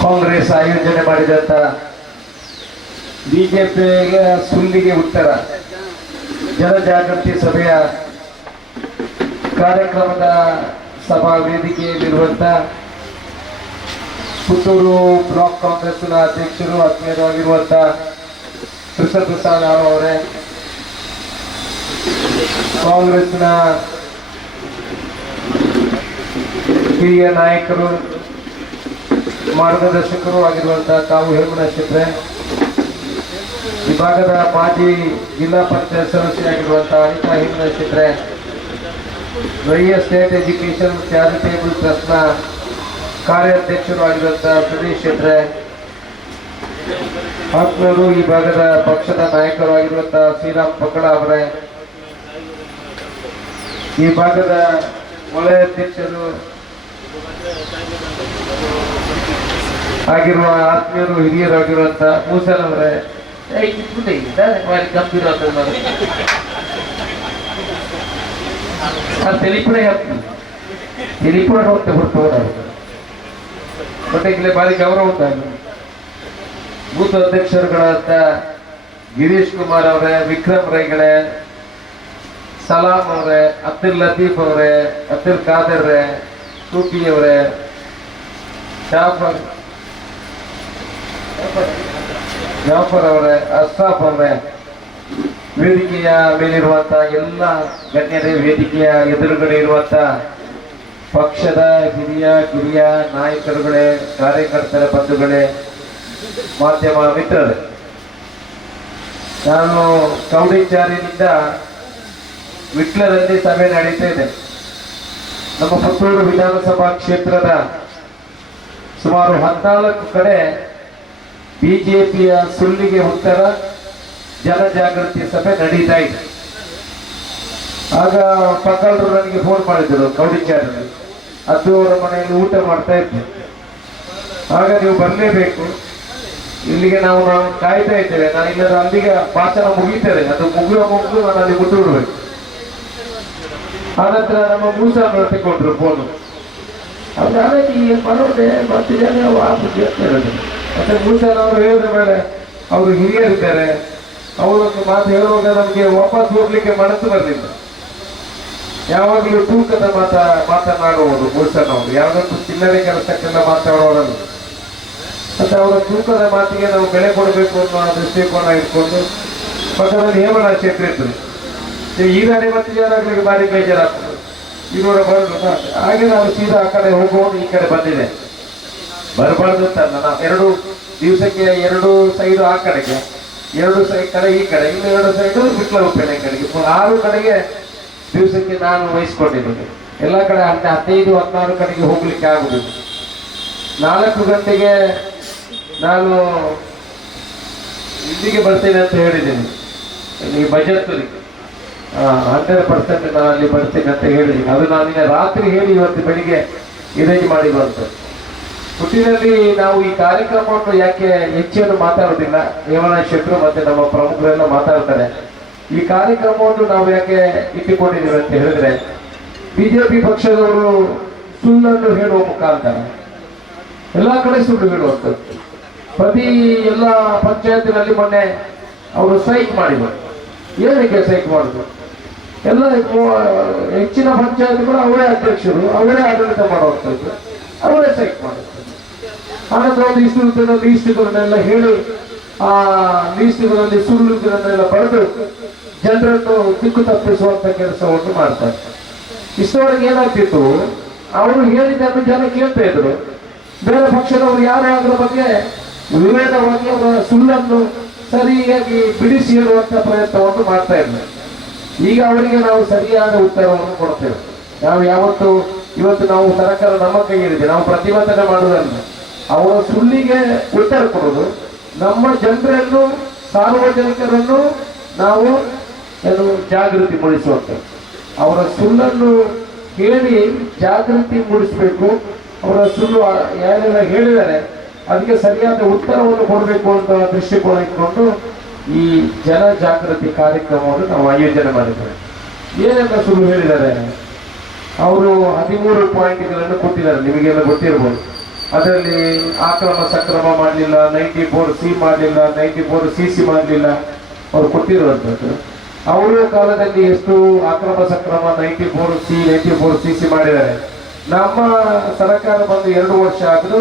ಕಾಂಗ್ರೆಸ್ ಆಯೋಜನೆ ಮಾಡಿದಂತ ಬಿಜೆಪಿಗೆ ಸುಳ್ಳಿಗೆ ಉತ್ತರ ಜನಜಾಗೃತಿ ಸಭೆಯ ಕಾರ್ಯಕ್ರಮದ ಸಭಾ ವೇದಿಕೆಯಲ್ಲಿರುವಂತ ಪುತ್ತೂರು ಬ್ಲಾಕ್ ಕಾಂಗ್ರೆಸ್ನ ಅಧ್ಯಕ್ಷರು ಆತ್ಮೀಯರಾಗಿರುವಂತ ಕೃಷ್ಣಪ್ರಸಾದ್ ಅವರೇ, ಕಾಂಗ್ರೆಸ್ನ ಹಿರಿಯ ನಾಯಕರು ಮಾರ್ಗದರ್ಶಕರು ಆಗಿರುವಂತಹ ತಾವು ಹೇಮನಕ್ಷತ್ರೆ, ವಿಭಾಗದ ಮಾಜಿ ಜಿಲ್ಲಾ ಪಂಚಾಯತ್ ಸದಸ್ಯರಾಗಿರುವಂತಹ ಅನಿತಾ ಹೇಮನಕ್ಷತ್ರೆ, ರೈಯ ಸ್ಟೇಟ್ ಎಜುಕೇಶನ್ ಚಾರಿಟೇಬಲ್ ಟ್ರಸ್ಟ್ನ ಕಾರ್ಯಾಧ್ಯಕ್ಷರು ಆಗಿರುವಂತಹ ಸುರೇಶ್ ಶೆಟ್ರೆ, ಆತ್ಮೀಯರು ಈ ಭಾಗದ ಪಕ್ಷದ ನಾಯಕರು ಆಗಿರುವಂತಹ ಶ್ರೀರಾಮ್ ಪಕ್ಕಡ ಅವರೇ, ಈ ಭಾಗದ ವಲಯ ಅಧ್ಯಕ್ಷರು ಆಗಿರುವ ಆತ್ಮೀಯರು ಹಿರಿಯರಾಗಿರುವಂತ ಮೂಸನ್ ಅವರೇ, ತೆಲಿಪುರ ಹೋಗ್ತಾ ಹೊರಟು ಮತ್ತೆ ಇಲ್ಲಿ ಭಾರಿ ಗೌರವ ಉಂಟಾಗ ಬೂತ್ ಅಧ್ಯಕ್ಷರುಗಳಾದ ಗಿರೀಶ್ ಕುಮಾರ್ ಅವರೇ, ವಿಕ್ರಮ್ ರೈಗಳೇ, ಸಲಾಂ ಅವರೇ, ಅಬ್ದುಲ್ ಲತೀಫ್ ಅವರೇ, ಅಬ್ದುಲ್ ಖಾದರ್ ಟೂಕಿ ಅವರೇ, ಜಾಫರ್ ಅವರೇ, ಅಸ್ರಾಫ್ ಅವರೇ, ವೇದಿಕೆಯ ಮೇಲಿರುವಂತಹ ಎಲ್ಲ ಗಣ್ಯರೇ, ವೇದಿಕೆಯ ಎದುರುಗಡೆ ಇರುವಂತ ಪಕ್ಷದ ಹಿರಿಯ ಕಿರಿಯ ನಾಯಕರುಗಳೇ, ಕಾರ್ಯಕರ್ತರ ಬಂಧುಗಳೇ, ಮಾಧ್ಯಮ ಮಿತ್ರರೇ, ನಾನು ಕೌಡಿಚಾರಿನಿಂದ ವಿಟ್ಲದಲ್ಲಿ ಸಭೆ ನಡೀತಾ ಇದೆ. ನಮ್ಮ ಪುತ್ತೂರು ವಿಧಾನಸಭಾ ಕ್ಷೇತ್ರದ ಸುಮಾರು 14 ಕಡೆ ಬಿಜೆಪಿಯ ಸುಳ್ಳಿಗೆ ಉತ್ತರ ಜನಜಾಗೃತಿ ಸಭೆ ನಡೀತಾ ಇದೆ. ಆಗ ಪಕ್ಕಳರು ನನಗೆ ಫೋನ್ ಮಾಡಿದ್ರು, ಕೌಡಿಚಾರ್ಯ ಅದು ಅವರ ಮನೆಯಲ್ಲಿ ಊಟ ಮಾಡ್ತಾ ಇದ್ದೆ. ಆಗ ನೀವು ಬರಲೇಬೇಕು, ಇಲ್ಲಿಗೆ ನಾವು ಕಾಯ್ತಾ ಇದ್ದೇವೆ, ನಾನು ಇಲ್ಲದ ಅಲ್ಲಿಗೆ ಭಾಷಣ ಮುಗಿತೇವೆ, ಅದು ಮುಗಿದು ನಾನು ಅಲ್ಲಿ ಬಿಟ್ಟು ಬಿಡ್ಬೇಕು. ಆನಂತರ ನಮ್ಮ ಮೂಸ ತಗೊಂಡ್ರು ಫೋನು, ಬರೋದೆ ಬರ್ತಿದ್ದೇನೆ ಮತ್ತೆ ಮೂಸನ್ ಅವರು ಹೇಳಿದ ಮೇಲೆ ಅವರು ಹಿರಿಯರಿದ್ದಾರೆ, ಅವರೊಂದು ಮಾತು ಹೇಳುವಾಗ ನಮಗೆ ವಾಪಸ್ ಹೋಗ್ಲಿಕ್ಕೆ ಮನಸ್ಸು ಬರಲಿಲ್ಲ. ಯಾವಾಗಲೂ ತೂಕದ ಮಾತನಾಡುವುದು ಮೂಸನ್ ಅವರು, ಯಾವ್ದೊಂದು ಚಿಲ್ಲರೆ ಕೆಲಸಕ್ಕೆಲ್ಲ ಮಾತಾಡೋರಲ್ಲ. ಮತ್ತೆ ಅವರ ತೂಕದ ಮಾತಿಗೆ ನಾವು ಬೆಲೆ ಕೊಡಬೇಕು ಅನ್ನೋ ದೃಷ್ಟಿಕೋನ ಇಟ್ಕೊಂಡು ಪಕ್ಕದಲ್ಲಿ ಹೇಮನ ಕ್ಷೇತ್ರ ಇದ್ರು. ಈಗಾಗಲೇ ಮತ್ತೆ ಜನಾಗ್ಲಿಕ್ಕೆ ಭಾರಿ ಬೇಜಾರಾಗ್ತದೆ, ಇವರ ಬರಲು ಹಾಗೆ ನಾವು ಸೀದಾ ಆ ಕಡೆ ಹೋಗುವುದು ಈ ಕಡೆ ಬಂದಿದೆ. ಬರಬಾರ್ದು ಅಂತ ನಾನು 2 ದಿವಸಕ್ಕೆ 2 ಸೈಡು ಆ ಕಡೆಗೆ, 2 ಸೈಡ್ ಕಡೆ ಈ ಕಡೆ, ಇನ್ನು 2 ಸೈಡು ಬಿಟ್ಲ ಉಪ್ಪೇನೆ ಕಡೆಗೆ, 6 ಕಡೆಗೆ ದಿವಸಕ್ಕೆ ನಾನು ವಹಿಸ್ಕೊಂಡಿದ್ದೇನೆ. ಎಲ್ಲ ಕಡೆ 15-16 ಕಡೆಗೆ ಹೋಗ್ಲಿಕ್ಕೆ ಆಗುದಿಲ್ಲ. 4 ಗಂಟೆಗೆ ನಾನು ಇಲ್ಲಿಗೆ ಬರ್ತೇನೆ ಅಂತ ಹೇಳಿದ್ದೀನಿ, ಈ ಬಜೆಟ್ 100% ನಾನು ಅಲ್ಲಿ ಬರ್ತೀನಿ ಅಂತ ಹೇಳಿದ್ದೀನಿ. ಅದು ನಾನಿನ್ನ ರಾತ್ರಿ ಹೇಳಿ ಇವತ್ತು ಬೆಳಿಗ್ಗೆ ಇರೇಂಜ್ ಮಾಡಿ ಬಂತು. ಹುಟ್ಟಿನಲ್ಲಿ ನಾವು ಈ ಕಾರ್ಯಕ್ರಮವನ್ನು ಯಾಕೆ ಹೆಚ್ಚೇನು ಮಾತಾಡೋದಿಲ್ಲ, ಹೇಮನ ಶೆಟ್ರು ಮತ್ತೆ ನಮ್ಮ ಪ್ರಮುಖರೆಲ್ಲ ಮಾತಾಡ್ತಾರೆ. ಈ ಕಾರ್ಯಕ್ರಮವನ್ನು ನಾವು ಯಾಕೆ ಇಟ್ಟುಕೊಂಡಿದ್ದೀವಿ ಅಂತ ಹೇಳಿದ್ರೆ, ಬಿಜೆಪಿ ಪಕ್ಷದವರು ಸುಳ್ಳನ್ನು ಹೇಳುವ ಮುಖಾಂತರ ಎಲ್ಲ ಕಡೆ ಸುಳ್ಳು ಹೇಳುವಂಥದ್ದು. ಪ್ರತಿ ಎಲ್ಲ ಪಂಚಾಯತಿನಲ್ಲಿ ಮೊನ್ನೆ ಅವರು ಸ್ಟ್ರೈಕ್ ಮಾಡಿದ್ರು. ಏನಕ್ಕೆ ಸ್ಟ್ರೈಕ್ ಮಾಡಿದ್ರು? ಎಲ್ಲ ಹೆಚ್ಚಿನ ಪಂಚಾಯತ್ಗಳು ಅವರೇ ಅಧ್ಯಕ್ಷರು, ಅವರೇ ಆಡಳಿತ ಮಾಡುವಂಥದ್ದು, ಅವರೇ ಸ್ಟ್ರೈಕ್ ಮಾಡುವಂಥದ್ದು. ಆನಂತರ ಒಂದು ಲೀಸ್ಟ್ಗಳನ್ನೆಲ್ಲ ಹೇಳಿ ಆ ಲೀಸ್ಟ್ಗಳಲ್ಲಿ ಸುಳ್ಳುಗಳನ್ನೆಲ್ಲ ಬರೆದು ಜನರನ್ನು ದಿಕ್ಕು ತಪ್ಪಿಸುವಂತ ಕೆಲಸವನ್ನು ಮಾಡ್ತಾರೆ. ಇಷ್ಟವರೆಗೆ ಏನಾಗ್ತಿತ್ತು, ಅವರು ಹೇಳಿದ್ದನ್ನು ಜನ ಕೇಳ್ತಾ ಇದ್ರು. ಬೇರೆ ಪಕ್ಷದವರು ಯಾರೇ ಅದರ ಬಗ್ಗೆ ವಿವೇಕವಾಗಿ ಅವರ ಸುಳ್ಳನ್ನು ಸರಿಯಾಗಿ ಬಿಡಿಸಿ ಹೇಳುವಂತ ಪ್ರಯತ್ನವನ್ನು ಮಾಡ್ತಾ ಇದ್ದಾರೆ. ಈಗ ಅವರಿಗೆ ನಾವು ಸರಿಯಾದ ಉತ್ತರವನ್ನು ಕೊಡ್ತೇವೆ. ನಾವು ಇವತ್ತು ನಾವು ಸರ್ಕಾರ ನಮ್ಮ ಕೈಯಲ್ಲಿದೆ, ನಾವು ಪ್ರತಿಭಟನೆ ಮಾಡುವುದಲ್ಲ, ಅವರ ಸುಳ್ಳಿಗೆ ಉತ್ತರ ಕೊಡೋದು. ನಮ್ಮ ಜನರನ್ನು, ಸಾರ್ವಜನಿಕರನ್ನು ನಾವು ಜಾಗೃತಿ ಮೂಡಿಸುವಂಥದ್ದು. ಅವರ ಸುಳ್ಳನ್ನು ಹೇಳಿ ಜಾಗೃತಿ ಮೂಡಿಸಬೇಕು. ಅವರ ಸುಳ್ಳು ಯಾರೆಲ್ಲ ಹೇಳಿದ್ದಾರೆ ಅದಕ್ಕೆ ಸರಿಯಾದ ಉತ್ತರವನ್ನು ಕೊಡಬೇಕು ಅಂತ ದೃಷ್ಟಿಕೋನ ಇಟ್ಕೊಂಡು ಈ ಜನ ಜಾಗೃತಿ ಕಾರ್ಯಕ್ರಮವನ್ನು ನಾವು ಆಯೋಜನೆ ಮಾಡಿದ್ದೇವೆ. ಏನೆಲ್ಲ ಸುಳ್ಳು ಹೇಳಿದ್ದಾರೆ, ಅವರು 13 ಪಾಯಿಂಟ್ಗಳನ್ನು ಕೊಟ್ಟಿದ್ದಾರೆ, ನಿಮಗೆಲ್ಲ ಗೊತ್ತಿರಬಹುದು. ಅದರಲ್ಲಿ ಆಕ್ರಮ ಸಕ್ರಮ ಮಾಡಲಿಲ್ಲ, 94C ಮಾಡಲಿಲ್ಲ, 94CC ಮಾಡಲಿಲ್ಲ, ಅವ್ರು ಕೊಟ್ಟಿರುವಂಥದ್ದು. ಅವರ ಕಾಲದಲ್ಲಿ ಎಷ್ಟು ಆಕ್ರಮ ಸಕ್ರಮ 94C 94CC ಮಾಡಿದ್ದಾರೆ. ನಮ್ಮ ಸರ್ಕಾರ ಬಂದು 2 ವರ್ಷ ಆದರೂ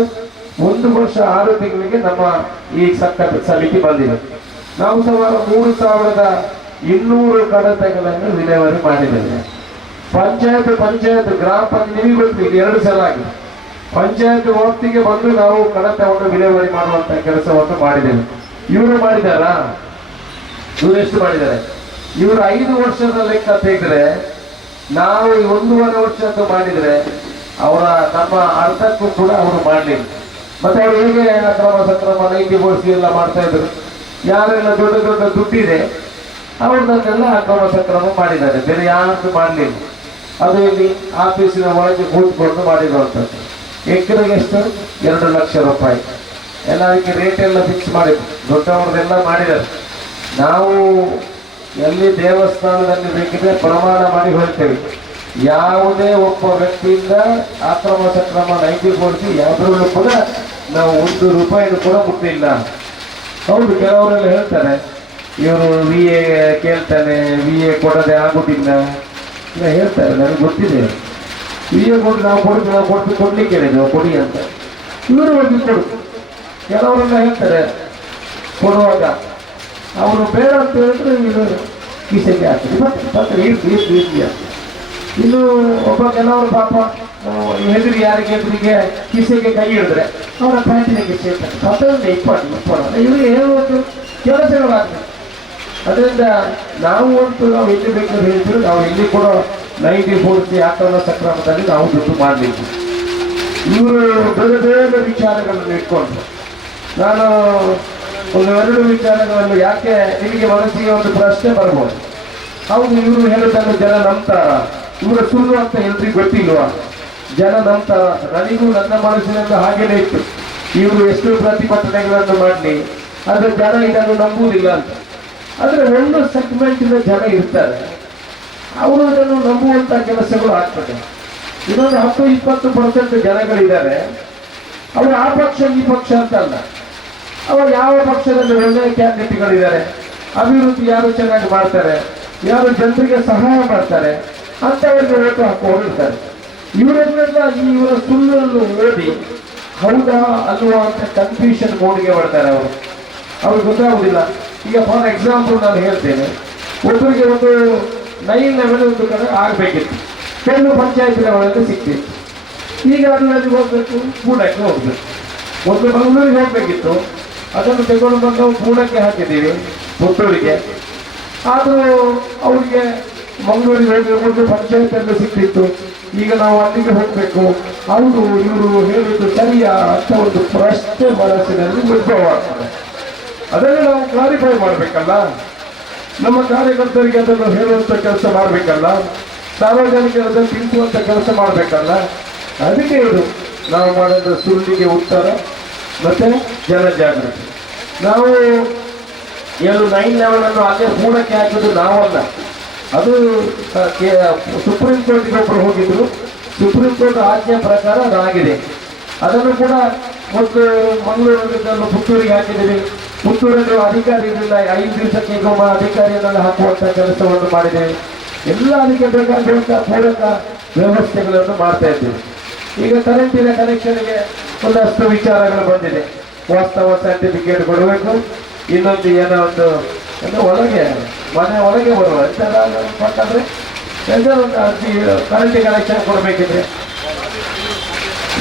1 ವರ್ಷ 6 ತಿಂಗಳಿಗೆ ನಮ್ಮ ಈ ಸಮಿತಿ ಬಂದಿದೆ. ನಾವು ಸುಮಾರು 3200 ಕಡತಗಳನ್ನು ವಿಲೇವಾರಿ ಮಾಡಿದ್ದೇವೆ. ಪಂಚಾಯತ್ ಗ್ರಾಮ ಪಂಚಾಯತ್ ನಿಮಗೆ ಗೊತ್ತು, ಇದು 2 ಸಲ ಆಗಿದೆ. ಪಂಚಾಯತ್ ವ್ಯಾಪ್ತಿಗೆ ಬಂದು ನಾವು ಕಡತವನ್ನು ವಿಲೇವಾರಿ ಮಾಡುವಂತ ಕೆಲಸವನ್ನು ಮಾಡಿದ್ದೇವೆ. ಇವರು ಮಾಡಿದಾರಾ? ಇವರು ಎಷ್ಟು ಮಾಡಿದ್ದಾರೆ? ಇವರು 5 ವರ್ಷದ ಲೆಕ್ಕ ತೆಗೆದ್ರೆ ನಾವು 1.5 ವರ್ಷದ್ದು ಮಾಡಿದ್ರೆ ಅವರ ನಮ್ಮ ಅರ್ಧಕ್ಕೂ ಕೂಡ ಅವರು ಮಾಡಲಿಲ್ಲ. ಮತ್ತೆ ಅವರು ಹೇಗೆ ಅಕ್ರಮ ಸಕ್ರಮ 94C ಎಲ್ಲ ಮಾಡ್ತಾ ಇದ್ರು. ಯಾರೆಲ್ಲ ದೊಡ್ಡ ದೊಡ್ಡ ದುಡ್ಡಿದೆ ಅವ್ರನ್ನೆಲ್ಲ ಅಕ್ರಮ ಸಕ್ರಮ ಮಾಡಿದ್ದಾರೆ, ಬೇರೆ ಯಾರು ಮಾಡಲಿಲ್ಲ. ಅದು ಇಲ್ಲಿ ಆಫೀಸಿನ ಒಳಗೆ ಕೂತ್ಕೊಂಡು ಮಾಡಿರುವಂಥದ್ದು. ಎಕರೆಗೆ ಎಷ್ಟು? 2 ಲಕ್ಷ ರೂಪಾಯಿ ಎಲ್ಲ. ಅದಕ್ಕೆ ರೇಟ್ ಎಲ್ಲ ಫಿಕ್ಸ್ ಮಾಡಿದ್ರು, ದೊಡ್ಡವ್ರದ್ದೆಲ್ಲ ಮಾಡಿದ್ದಾರೆ. ನಾವು ಎಲ್ಲಿ ದೇವಸ್ಥಾನದಲ್ಲಿ ಬೇಕಿದ್ರೆ ಪ್ರಮಾಣ ಮಾಡಿ ಹೇಳ್ತೇವೆ, ಯಾವುದೇ ಒಬ್ಬ ವ್ಯಕ್ತಿಯಿಂದ ಅಕ್ರಮ ಸಕ್ರಮ 94C ಯಾವುದ್ರಲ್ಲೂ ಕೂಡ ನಾವು 1 ರೂಪಾಯಿನೂ ಕೂಡ ಮುಟ್ಟಿಲ್ಲ. ಹೌದು, ಕೆಲವರೆಲ್ಲ ಹೇಳ್ತಾರೆ ಇವರು VA ಕೇಳ್ತಾನೆ, VA ಕೊಡದೆ ಆಗುದಿಲ್ಲ ಇಲ್ಲ ಹೇಳ್ತಾರೆ. ನನಗೆ ಗೊತ್ತಿದೆ, VA ಕೊಟ್ಟು ನಾವು ಕೊಡ್ಲಿಕ್ಕೆ ಹೇಳಿದ್ವಿ ಕೊಡಿ ಅಂತ. ಇವರು ಹೋಗಿ ಕೊಡು. ಕೆಲವರೆಲ್ಲ ಹೇಳ್ತಾರೆ ಕೊಡುವಾಗ ಅವರು ಬೇಡ ಅಂತ ಹೇಳಿದ್ರೆ ಇವರು ಕಿಸೆಗೆ ಹಾಕ್ತಾರೆ, ಮತ್ತೆ ಇರ್ಲಿ ಅಂತ. ಇನ್ನು ಒಬ್ಬ ಕೆಲವರು ಪಾಪ ಹೆದರಿ ಯಾರಿಗೆ ಎದುರಿಗೆ ಕಿಸೆಗೆ ಕೈ ಹಿಡಿದ್ರೆ ಅವರ ಪ್ಯಾಂಟಿನ ಕಿಸೆ ಇರ್ತಾರೆ, 20 ಇವರಿಗೆ ಹೇಳುವುದು ಕೆಲಸಗಳಾಗ್ತದೆ. ಅದರಿಂದ ನಾವು ಎಲ್ಲಿ ಬೇಕಾದ್ರೆ ಹೇಳಿದ್ರು ನಾವು ಎಲ್ಲಿ ಕೂಡ 94C ಆಕ್ರಮ ಸಕ್ರಮದಲ್ಲಿ ನಾವು ದುಡ್ಡು ಮಾಡಲಿಲ್ಲ. ಇವರು ಬೇರೆ ಬೇರೆ ವಿಚಾರಗಳನ್ನು ಇಟ್ಕೊಂಡು ನಾನು 1-2 ವಿಚಾರಗಳನ್ನು, ಯಾಕೆ ನಿಮಗೆ ಮನಸ್ಸಿಗೆ ಒಂದು ಪ್ರಶ್ನೆ ಬರ್ಬೋದು, ಹೌದು ಇವರು ಹೇಳೋದನ್ನು ಜನ ನಂಬ್ತಾರ, ಇವರ ಸುಳ್ಳು ಅಂತ ಎಲ್ರಿಗೂ ಗೊತ್ತಿಲ್ವಾ, ಜನ ನಂಬ್ತಾರ? ನನಗೂ ನನ್ನ ಮನಸ್ಸಿನಿಂದ ಹಾಗೇನೆ ಇತ್ತು, ಇವರು ಎಷ್ಟು ಪ್ರತಿಭಟನೆಗಳನ್ನು ಮಾಡಲಿ ಆದರೆ ಜನ ಇದನ್ನು ನಂಬುವುದಿಲ್ಲ ಅಂತ. ಆದರೆ ಒಂದು ಸೆಗ್ಮೆಂಟಿನ ಜನ ಇರ್ತಾರೆ, ಅವರು ಅದನ್ನು ನಂಬುವಂಥ ಕೆಲಸಗಳು ಆಗ್ತದೆ. ಇನ್ನೊಂದು 10-20% ಜನಗಳಿದ್ದಾರೆ, ಅವರು ಆ ಪಕ್ಷ ಈ ಪಕ್ಷ ಅಂತ ಅಲ್ಲ, ಅವರು ಯಾವ ಪಕ್ಷದಲ್ಲಿ ಒಳ್ಳೆಯ ಕ್ಯಾಂಡಿಡೇಟ್ಗಳಿದ್ದಾರೆ, ಅಭಿವೃದ್ಧಿ ಯಾರು ಚೆನ್ನಾಗಿ ಮಾಡ್ತಾರೆ, ಯಾರು ಜನರಿಗೆ ಸಹಾಯ ಮಾಡ್ತಾರೆ ಅಂತವರಿಗೆ ಓಟು ಹಾಕೊಂಡಿರ್ತಾರೆ. ಇವರೆಲ್ಲ ಇವರ ಸುಳ್ಳನ್ನು ಓದಿ ಹೌದಾ ಅಲ್ವಾ ಅಂತ ಕನ್ಫ್ಯೂಷನ್ ಮೋಡಿಗೆ ಬರ್ತಾರೆ. ಅವ್ರಿಗೆ ಗೊತ್ತಾಗುದಿಲ್ಲ. ಈಗ ಫಾರ್ ಎಕ್ಸಾಂಪಲ್ ನಾನು ಹೇಳ್ತೇನೆ, ಒಬ್ಬರಿಗೆ ಒಂದು 9 ಲೆವೆಲ್ ಒಂದು ಕಡೆ ಆಗಬೇಕಿತ್ತು, ಕೆಲವು ಪಂಚಾಯತ್ ಲೆವೆಲಲ್ಲಿ ಸಿಕ್ತಿತ್ತು. ಈಗ ಅದರಲ್ಲಿ ಹೋಗ್ಬೇಕು, ಗೂಡಕ್ಕೆ ಹೋಗ್ಬೇಕು. ಒಂದು ಮಂಗಳೂರಿಗೆ ಹೋಗ್ಬೇಕಿತ್ತು, ಅದನ್ನು ತಗೊಂಡು ಬಂದು ನಾವು ಗೂಡಕ್ಕೆ ಹಾಕಿದ್ದೀವಿ, ಪುತ್ತೂರಿಗೆ. ಆದರೂ ಅವರಿಗೆ ಮಂಗಳೂರಿಗೆ ಹೋಗಬೇಕು, ಪಂಚಾಯತಲ್ಲಿ ಸಿಕ್ತಿತ್ತು. ಈಗ ನಾವು ಅಲ್ಲಿಗೆ ಹೋಗಬೇಕು, ಅವರು ಇವರು ಹೇಳಿದ್ದು ಸರಿಯಾ ಅಂತ ಒಂದು ಪ್ರಶ್ನೆ ಮನಸ್ಸಿನಲ್ಲಿ ಉದ್ಭವ ಆಗ್ತದೆ. ಅದನ್ನು ನಾವು ಕ್ಲಾರಿಫೈ ಮಾಡಬೇಕಲ್ಲ, ನಮ್ಮ ಕಾರ್ಯಕರ್ತರಿಗೆ ಅದನ್ನು ಹೇಳುವಂಥ ಕೆಲಸ ಮಾಡಬೇಕಲ್ಲ, ಸಾರ್ವಜನಿಕರನ್ನು ತಿಳಿಸುವಂಥ ಕೆಲಸ ಮಾಡಬೇಕಲ್ಲ. ಅದಕ್ಕೆ ಇದು ನಾವು ಮಾಡಿದ ಸುಳ್ಳಿಗೆ ಉತ್ತರ ಮತ್ತೆ ಜನಜಾಗೃತಿ. ನಾವು 9 ಲೆವೆಲನ್ನು ಅಲ್ಲೇ ಮೂಡಕ್ಕೆ ಹಾಕಿದ್ದು ನಾವಲ್ಲ, ಅದು ಸುಪ್ರೀಂ ಕೋರ್ಟ್ಗೆ ಒಬ್ಬರು ಹೋಗಿದ್ರು. ಸುಪ್ರೀಂ ಕೋರ್ಟ್ ಆಜ್ಞೆ ಪ್ರಕಾರ ಅದಾಗಿದೆ. ಅದನ್ನು ಕೂಡ ಒಂದು ಮಂಗಳೂರಿನಲ್ಲಿ ಪುತ್ತೂರಿಗೆ ಹಾಕಿದ್ದೀವಿ. ಪುತ್ತೂರಲ್ಲಿ ಅಧಿಕಾರಿ ಇರಲಿಲ್ಲ, 5 ದಿವಸಕ್ಕೆ ಒಬ್ಬ ಅಧಿಕಾರಿಯನ್ನೆಲ್ಲ ಹಾಕುವಂಥ ಕೆಲಸವನ್ನು ಮಾಡಿದ್ದೇವೆ. ಎಲ್ಲ ಅದಕ್ಕೆ ಬೇಕಾಗುವಂಥ ಪೂರಕ ವ್ಯವಸ್ಥೆಗಳನ್ನು ಮಾಡ್ತಾ ಇದ್ದೀವಿ. ಈಗ ಕರೆಂಟಿನ ಕನೆಕ್ಷನ್ಗೆ ಒಂದಷ್ಟು ವಿಚಾರಗಳು ಬಂದಿದೆ. ವಾಸ್ತವ ಸರ್ಟಿಫಿಕೇಟ್ ಕೊಡಬೇಕು, ಇನ್ನೊಂದು ಏನೋ ಒಂದು ಒಳಗೆ ಮನೆ ಒಳಗೆ ಬರುವ ಕೊಟ್ಟಂದ್ರೆ ಒಂದು ಅರ್ಜಿ ಕರೆಂಟ್ ಕನೆಕ್ಷನ್ ಕೊಡಬೇಕಿದ್ರೆ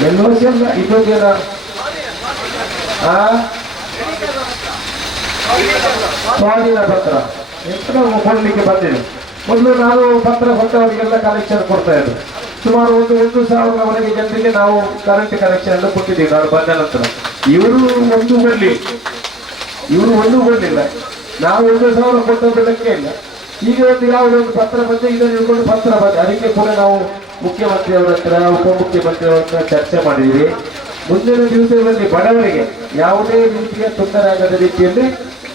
ಎಲ್ಲೋ ಇಲ್ಲ. ಇನ್ನೊಂದೇನ ಸ್ವಾಧೀನ ಪತ್ರ ಎಷ್ಟು ಕೊಡಲಿಕ್ಕೆ ಬಂದಿದೆ. ಮೊದಲು ನಾನು ಪತ್ರ ಕೊಟ್ಟವರಿಗೆಲ್ಲ ಕನೆಕ್ಷನ್ ಕೊಡ್ತಾ ಇದ್ದೆ. ಸುಮಾರು 1,000ವರೆಗೆ ಜನರಿಗೆ ನಾವು ಕರೆಂಟ್ ಕನೆಕ್ಷನ್ ಎಲ್ಲ ಕೊಟ್ಟಿದ್ದೀವಿ ನಾನು ಬಂದ ನಂತರ. ಇವರು ಒಂದು ಕೊಡಲಿಲ್ಲ. ನಾವು 1,000 ಕೊಟ್ಟದ್ದು ಲೆಕ್ಕ ಇಲ್ಲ. ಈಗ ಒಂದು ಯಾವುದೊಂದು ಪತ್ರ ಬಂದು ಇದನ್ನು ಹಿಡ್ಕೊಂಡು ಪತ್ರ ಬಂದೆ. ಅದಕ್ಕೆ ಕೂಡ ನಾವು ಮುಖ್ಯಮಂತ್ರಿಯವರ ಹತ್ರ, ಉಪಮುಖ್ಯಮಂತ್ರಿಯವರ ಹತ್ರ ಚರ್ಚೆ ಮಾಡಿದ್ದೀವಿ. ಮುಂದಿನ ದಿವಸಗಳಲ್ಲಿ ಬಡವರಿಗೆ ಯಾವುದೇ ರೀತಿಯ ತೊಂದರೆ ಆಗದ ರೀತಿಯಲ್ಲಿ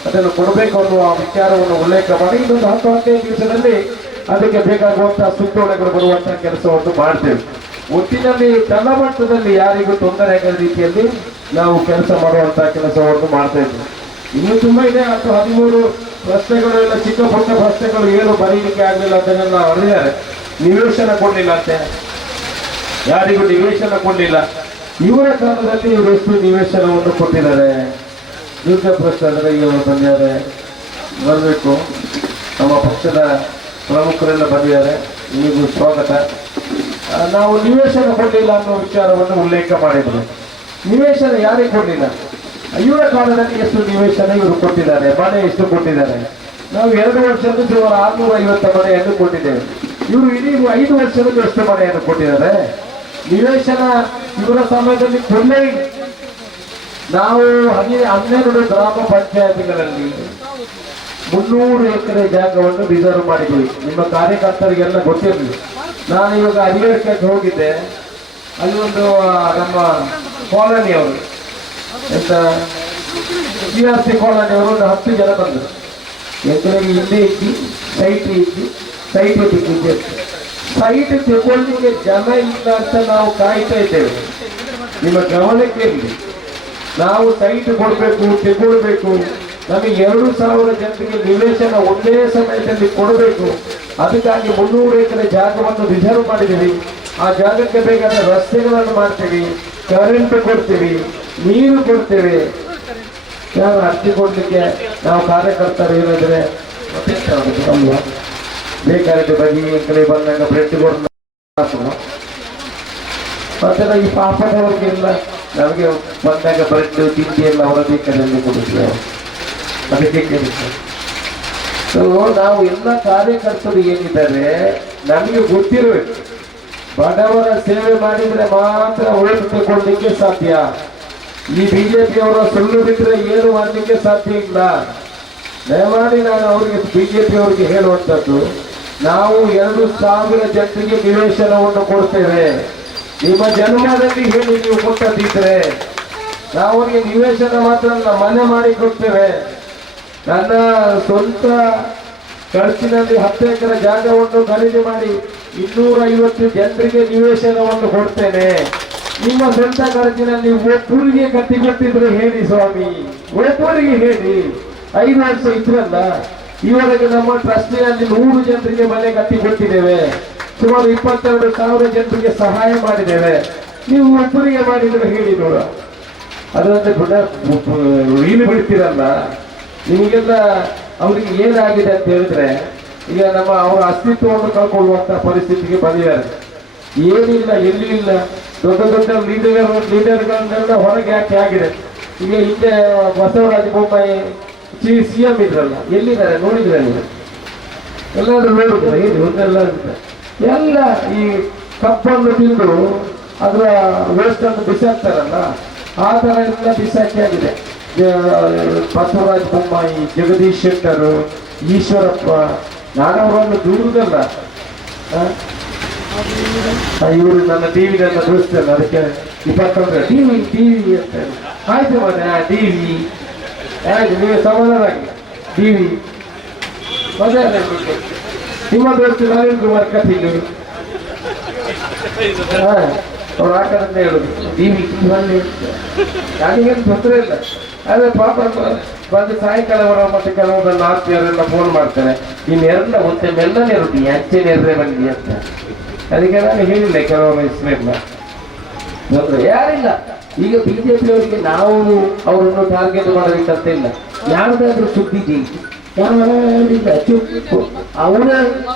ಅದನ್ನು ಕೊಡಬೇಕು ಅನ್ನುವ ವಿಚಾರವನ್ನು ಉಲ್ಲೇಖ ಮಾಡಿ ಇನ್ನೊಂದು 10-15 ದಿವಸದಲ್ಲಿ ಅದಕ್ಕೆ ಬೇಕಾಗುವಂತಹ ಸುತ್ತೋಲೆಗಳು ಬರುವಂತಹ ಕೆಲಸವನ್ನು ಮಾಡ್ತೇವೆ. ಒಟ್ಟಿನಲ್ಲಿ ತಳಮಟ್ಟದಲ್ಲಿ ಯಾರಿಗೂ ತೊಂದರೆ ಆಗದ ರೀತಿಯಲ್ಲಿ ನಾವು ಕೆಲಸ ಮಾಡುವಂತಹ ಕೆಲಸವನ್ನು ಮಾಡ್ತಾ ಇದ್ವಿ. ಇನ್ನೂ ತುಂಬಾ ಇದೆ. 13 ಪ್ರಶ್ನೆಗಳು ಎಲ್ಲ ಚಿಕ್ಕ ಪುಟ್ಟ ಪ್ರಶ್ನೆಗಳು ಏನು ಬರೀಲಿಕ್ಕೆ ಆಗಲಿಲ್ಲ ಅದನ್ನೆಲ್ಲ ಹೊಡೆದಿದ್ದಾರೆ. ನಿವೇಶನ ಕೊಡ್ಲಿಲ್ಲ ಅಂತೆ, ಯಾರಿಗೂ ನಿವೇಶನ ಕೊಡ್ಲಿಲ್ಲ. ಇವರ ಕಾಲದಲ್ಲಿ ಇವರು ಎಷ್ಟು ನಿವೇಶನವನ್ನು ಕೊಟ್ಟಿದ್ದಾರೆ. ದುರ್ಗ ಪ್ರಶ್ನೆ ಇವರು ಬಂದಿದ್ದಾರೆ, ಬರಬೇಕು. ನಮ್ಮ ಪಕ್ಷದ ಪ್ರಮುಖರೆಲ್ಲ ಬಂದಿದ್ದಾರೆ, ನಿಮಗೂ ಸ್ವಾಗತ. ನಾವು ನಿವೇಶನ ಕೊಡಲಿಲ್ಲ ಅನ್ನೋ ವಿಚಾರವನ್ನು ಉಲ್ಲೇಖ ಮಾಡಿದ್ರು. ನಿವೇಶನ ಯಾರಿಗೆ ಕೊಡಲಿಲ್ಲ? ಇವರ ಕಾಲದಲ್ಲಿ ಎಷ್ಟು ನಿವೇಶನ ಇವರು ಕೊಟ್ಟಿದ್ದಾರೆ, ಮನೆ ಎಷ್ಟು ಕೊಟ್ಟಿದ್ದಾರೆ? ನಾವು 2 ವರ್ಷದ ಸುಮಾರು 650 ಮನೆಯನ್ನು ಕೊಟ್ಟಿದ್ದೇವೆ. ಇವರು ಇಡೀ 5 ವರ್ಷದಲ್ಲಿ ಎಷ್ಟು ಮನೆಯನ್ನು ಕೊಟ್ಟಿದ್ದಾರೆ? ನಿವೇಶನ ಇವರ ಸಮಯದಲ್ಲಿ ಕೊಡಲೇ ಇಲ್ಲ. ನಾವು 12 ಗ್ರಾಮ ಪಂಚಾಯತಿಗಳಲ್ಲಿ 300 ಎಕರೆ ಜಾಗವನ್ನು ರಿಸರ್ವ್ ಮಾಡಿದ್ವಿ. ನಿಮ್ಮ ಕಾರ್ಯಕರ್ತರಿಗೆಲ್ಲ ಗೊತ್ತಿರಲಿ. ನಾನು ಇವಾಗ ಹರಿಹರಕ್ಕೆ ಹೋಗಿದ್ದೆ. ಅಲ್ಲಿ ಒಂದು ನಮ್ಮ ಕಾಲೋನಿಯವರು ಎಂತ GRC ಕಾಲೋನಿಯವರು ಒಂದು 10 ಜನ ಬಂದರು. ಎಕರೆಗೆ ಇಲ್ಲೇ ಇದ್ದು ಸೈಟ್ ಇದ್ದು ಸೈಟ್ ಇದ್ದಿದ್ದೆ. ಸೈಟ್ ತಗೊಳ್ಳಿಕ್ಕೆ ಜನ ಇಲ್ಲ ಅಂತ ನಾವು ಕಾಯ್ತಾ ಇದ್ದೇವೆ. ನಿಮ್ಮ ಗಮನಕ್ಕೆ ಇರಲಿ, ನಾವು ಸೈಟ್ ಕೊಡಬೇಕು, ತಗೊಳ್ಬೇಕು. ನಮಗೆ 2,000 ಜನರಿಗೆ ನಿವೇಶನ ಒಂದೇ ಸಮಯದಲ್ಲಿ ಕೊಡಬೇಕು. ಅದಕ್ಕಾಗಿ 300 ಎಕರೆ ಜಾಗವನ್ನು ರಿಸರ್ವ್ ಮಾಡಿದ್ದೀವಿ. ಆ ಜಾಗಕ್ಕೆ ಬೇಕಾದ ರಸ್ತೆಗಳನ್ನು ಮಾಡ್ತೀವಿ, ಕರೆಂಟ್ ಕೊಡ್ತೀವಿ, ನೀರು ಕೊಡ್ತೇವೆ. ಯಾರು ಅರ್ಜಿ ಕೊಡ್ಲಿಕ್ಕೆ ನಾವು ಕಾರ್ಯಕರ್ತರು ಏನಾದ್ರೆ ಅಲ್ವಾ, ಬೇಕಾದ ಬಗೆ ಕಡೆ ಬಂದಾಗ ಬ್ರೆಡ್ ಕೊಡ. ಮತ್ತೆ ಈ ಪಾಪದವರಿಗೆಲ್ಲ ನಮಗೆ ಬಂದಾಗ ಬ್ರೆಡ್ ತಿಂಡಿ ಎಲ್ಲ ಅವರ ಬೇಕಾದಲ್ಲಿ ಕೊಡುತ್ತೇವೆ. ಅದಕ್ಕೆ ಕೇಳುತ್ತೆ. ಸೊ ನಾವು ಎಲ್ಲ ಕಾರ್ಯಕರ್ತರು ಏನಿದ್ದಾರೆ ನಮಗೆ ಗೊತ್ತಿರಬೇಕು, ಬಡವರ ಸೇವೆ ಮಾಡಿದ್ರೆ ಮಾತ್ರ ಓಟ್ ತಗೊಳ್ಳಿಕ್ಕೆ ಸಾಧ್ಯ. ಈ ಬಿಜೆಪಿಯವರ ಸುಳ್ಳು ಬಿಟ್ಟರೆ ಏನು ಮಾಡಲಿಕ್ಕೆ ಸಾಧ್ಯ ಇಲ್ಲ. ದಯಮಾಡಿ ನಾನು ಅವರಿಗೆ ಬಿಜೆಪಿಯವರಿಗೆ ಹೇಳುವಂಥದ್ದು, ನಾವು 2,000 ಜನರಿಗೆ ನಿವೇಶನವನ್ನು ಕೊಡ್ತೇವೆ. ನಿಮ್ಮ ಜನ್ಮದಲ್ಲಿ ಹೇಳಿ ನೀವು ಕೊಟ್ಟದಿದ್ರೆ ನಾವು ಅವರಿಗೆ ನಿವೇಶನ ಮಾತ್ರ ಮನೆ ಮಾಡಿ ಕೊಡ್ತೇವೆ. ನನ್ನ ಸ್ವಂತ ಖರ್ಚಿನಲ್ಲಿ 10 ಎಕರೆ ಜಾಗವನ್ನು ಖರೀದಿ ಮಾಡಿ 250 ಜನರಿಗೆ ನಿವೇಶನವನ್ನು ಕೊಡ್ತೇನೆ. ನಿಮ್ಮ ಸ್ವಂತ ಖರ್ಚಿನಲ್ಲಿ ಒಬ್ಬರಿಗೆ ಕಟ್ಟಿಕೊಟ್ಟಿದ್ರೆ ಹೇಳಿ ಸ್ವಾಮಿ, ಒಬ್ಬರಿಗೆ ಹೇಳಿ. 5 ವರ್ಷ ಇದ್ರಲ್ಲ, ಈವರೆಗೆ ನಮ್ಮ ಟ್ರಸ್ಟಿನಲ್ಲಿ 100 ಜನರಿಗೆ ಮನೆ ಕಟ್ಟಿಕೊಟ್ಟಿದ್ದೇವೆ. ಸುಮಾರು 22,000 ಜನರಿಗೆ ಸಹಾಯ ಮಾಡಿದ್ದೇವೆ. ನೀವು ಒಬ್ಬರಿಗೆ ಮಾಡಿದ್ರೆ ಹೇಳಿ ನೋಡ. ಅದರಂತೆ ರೀಲು ಬಿಡ್ತೀರಲ್ಲ, ನಿಮಗೆಲ್ಲ ಅವರಿಗೆ ಏನಾಗಿದೆ ಅಂತ ಹೇಳಿದ್ರೆ, ಈಗ ಅವರ ಅಸ್ತಿತ್ವವನ್ನು ಕಳ್ಕೊಳ್ಳುವಂತ ಪರಿಸ್ಥಿತಿಗೆ ಬಂದಿದ್ದಾರೆ. ಏನಿಲ್ಲ, ಎಲ್ಲಿ ಇಲ್ಲ. ದೊಡ್ಡ ದೊಡ್ಡ ಲೀಡರ್ಗಳನ್ನೆಲ್ಲ ಹೊರಗೆ ಹಾಕಿ ಆಗಿದೆ. ಈಗ ಹಿಂದೆ ಬಸವರಾಜ ಬೊಮ್ಮಾಯಿ CM ಇದ್ರಲ್ಲ, ಎಲ್ಲಿದ್ದಾರೆ ನೋಡಿದ್ರೆ ನೀವು? ಎಲ್ಲಾದ್ರೂ ನೋಡಿದ್ರೆ ಹೇಳಿ, ಒಂದೆಲ್ಲ ಎಲ್ಲ ಈ ಕಪ್ಪನ್ನು ತಿಂದು ಅದರ ವೇಸ್ಟ್ ಅನ್ನು ಬಿಸಾಕ್ತಾರಲ್ಲ, ಆ ತರ ಎಲ್ಲ ಬಿಸಾಕಿ ಆಗಿದೆ. ಬಸವರಾಜ ಬೊಮ್ಮಾಯಿ, ಜಗದೀಶ್ ಶೆಟ್ಟರ್, ಈಶ್ವರಪ್ಪ, ನಾನವರನ್ನು ದೂರದಲ್ಲ. ಇವರು ನನ್ನ ಟಿವಿಗೆಲ್ಲ ತೋರಿಸ್ತೇನೆ, ಅದಕ್ಕೆ 21 ಟಿವಿ ಅಂತ. ಆಯ್ತು ಮನೆ ಟಿವಿ ಆಯ್ತು, ನೀವು ಸಮಾಧಾನವಾಗಿ ಟಿವಿ ಮಜಾ. ನಿಮ್ಮ ದೋಸ್ತು ನಳಿನ್ ಕುಮಾರ್ ಕಥೆಗಳು ಅವ್ರು ಆ ಕಡೆ ಹೇಳುದು ಟಿವಿ ನನಗೇನು ತೊಂದರೆ ಇಲ್ಲ. ಆದ್ರೆ ಪಾಪ ಬಂದು ಸಾಯಂಕಾಲ ಬರೋ ಮತ್ತೆ ಕೆಲವೊಂದನ್ನು ಆತ್ಮೀಯರೆಲ್ಲ ಫೋನ್ ಮಾಡ್ತಾರೆ, ಇನ್ನೆಲ್ಲ ಮತ್ತೆ ಮೆಲ್ಲನೆ ಇರುತ್ತಿ ಅಂಚೆ ನೆರ್ರೆ ಬಂದಿ ಅಂತ. ಅದಕ್ಕೆ ನಾನು ಹೇಳಿಲ್ಲ ಕೆಲವೊಮ್ಮೆ ಹೆಸರಿಲ್ಲ, ತೊಂದರೆ ಯಾರಿಲ್ಲ. ಈಗ ಬಿಜೆಪಿಯವರಿಗೆ ನಾವು ಅವರನ್ನು ಟಾರ್ಗೆಟ್ ಮಾಡಬೇಕಂತ ಇಲ್ಲ. ಯಾರ್ದಾದ್ರೂ ಸುದ್ದಿ ಯಾರಿಲ್ಲ, ಅವರ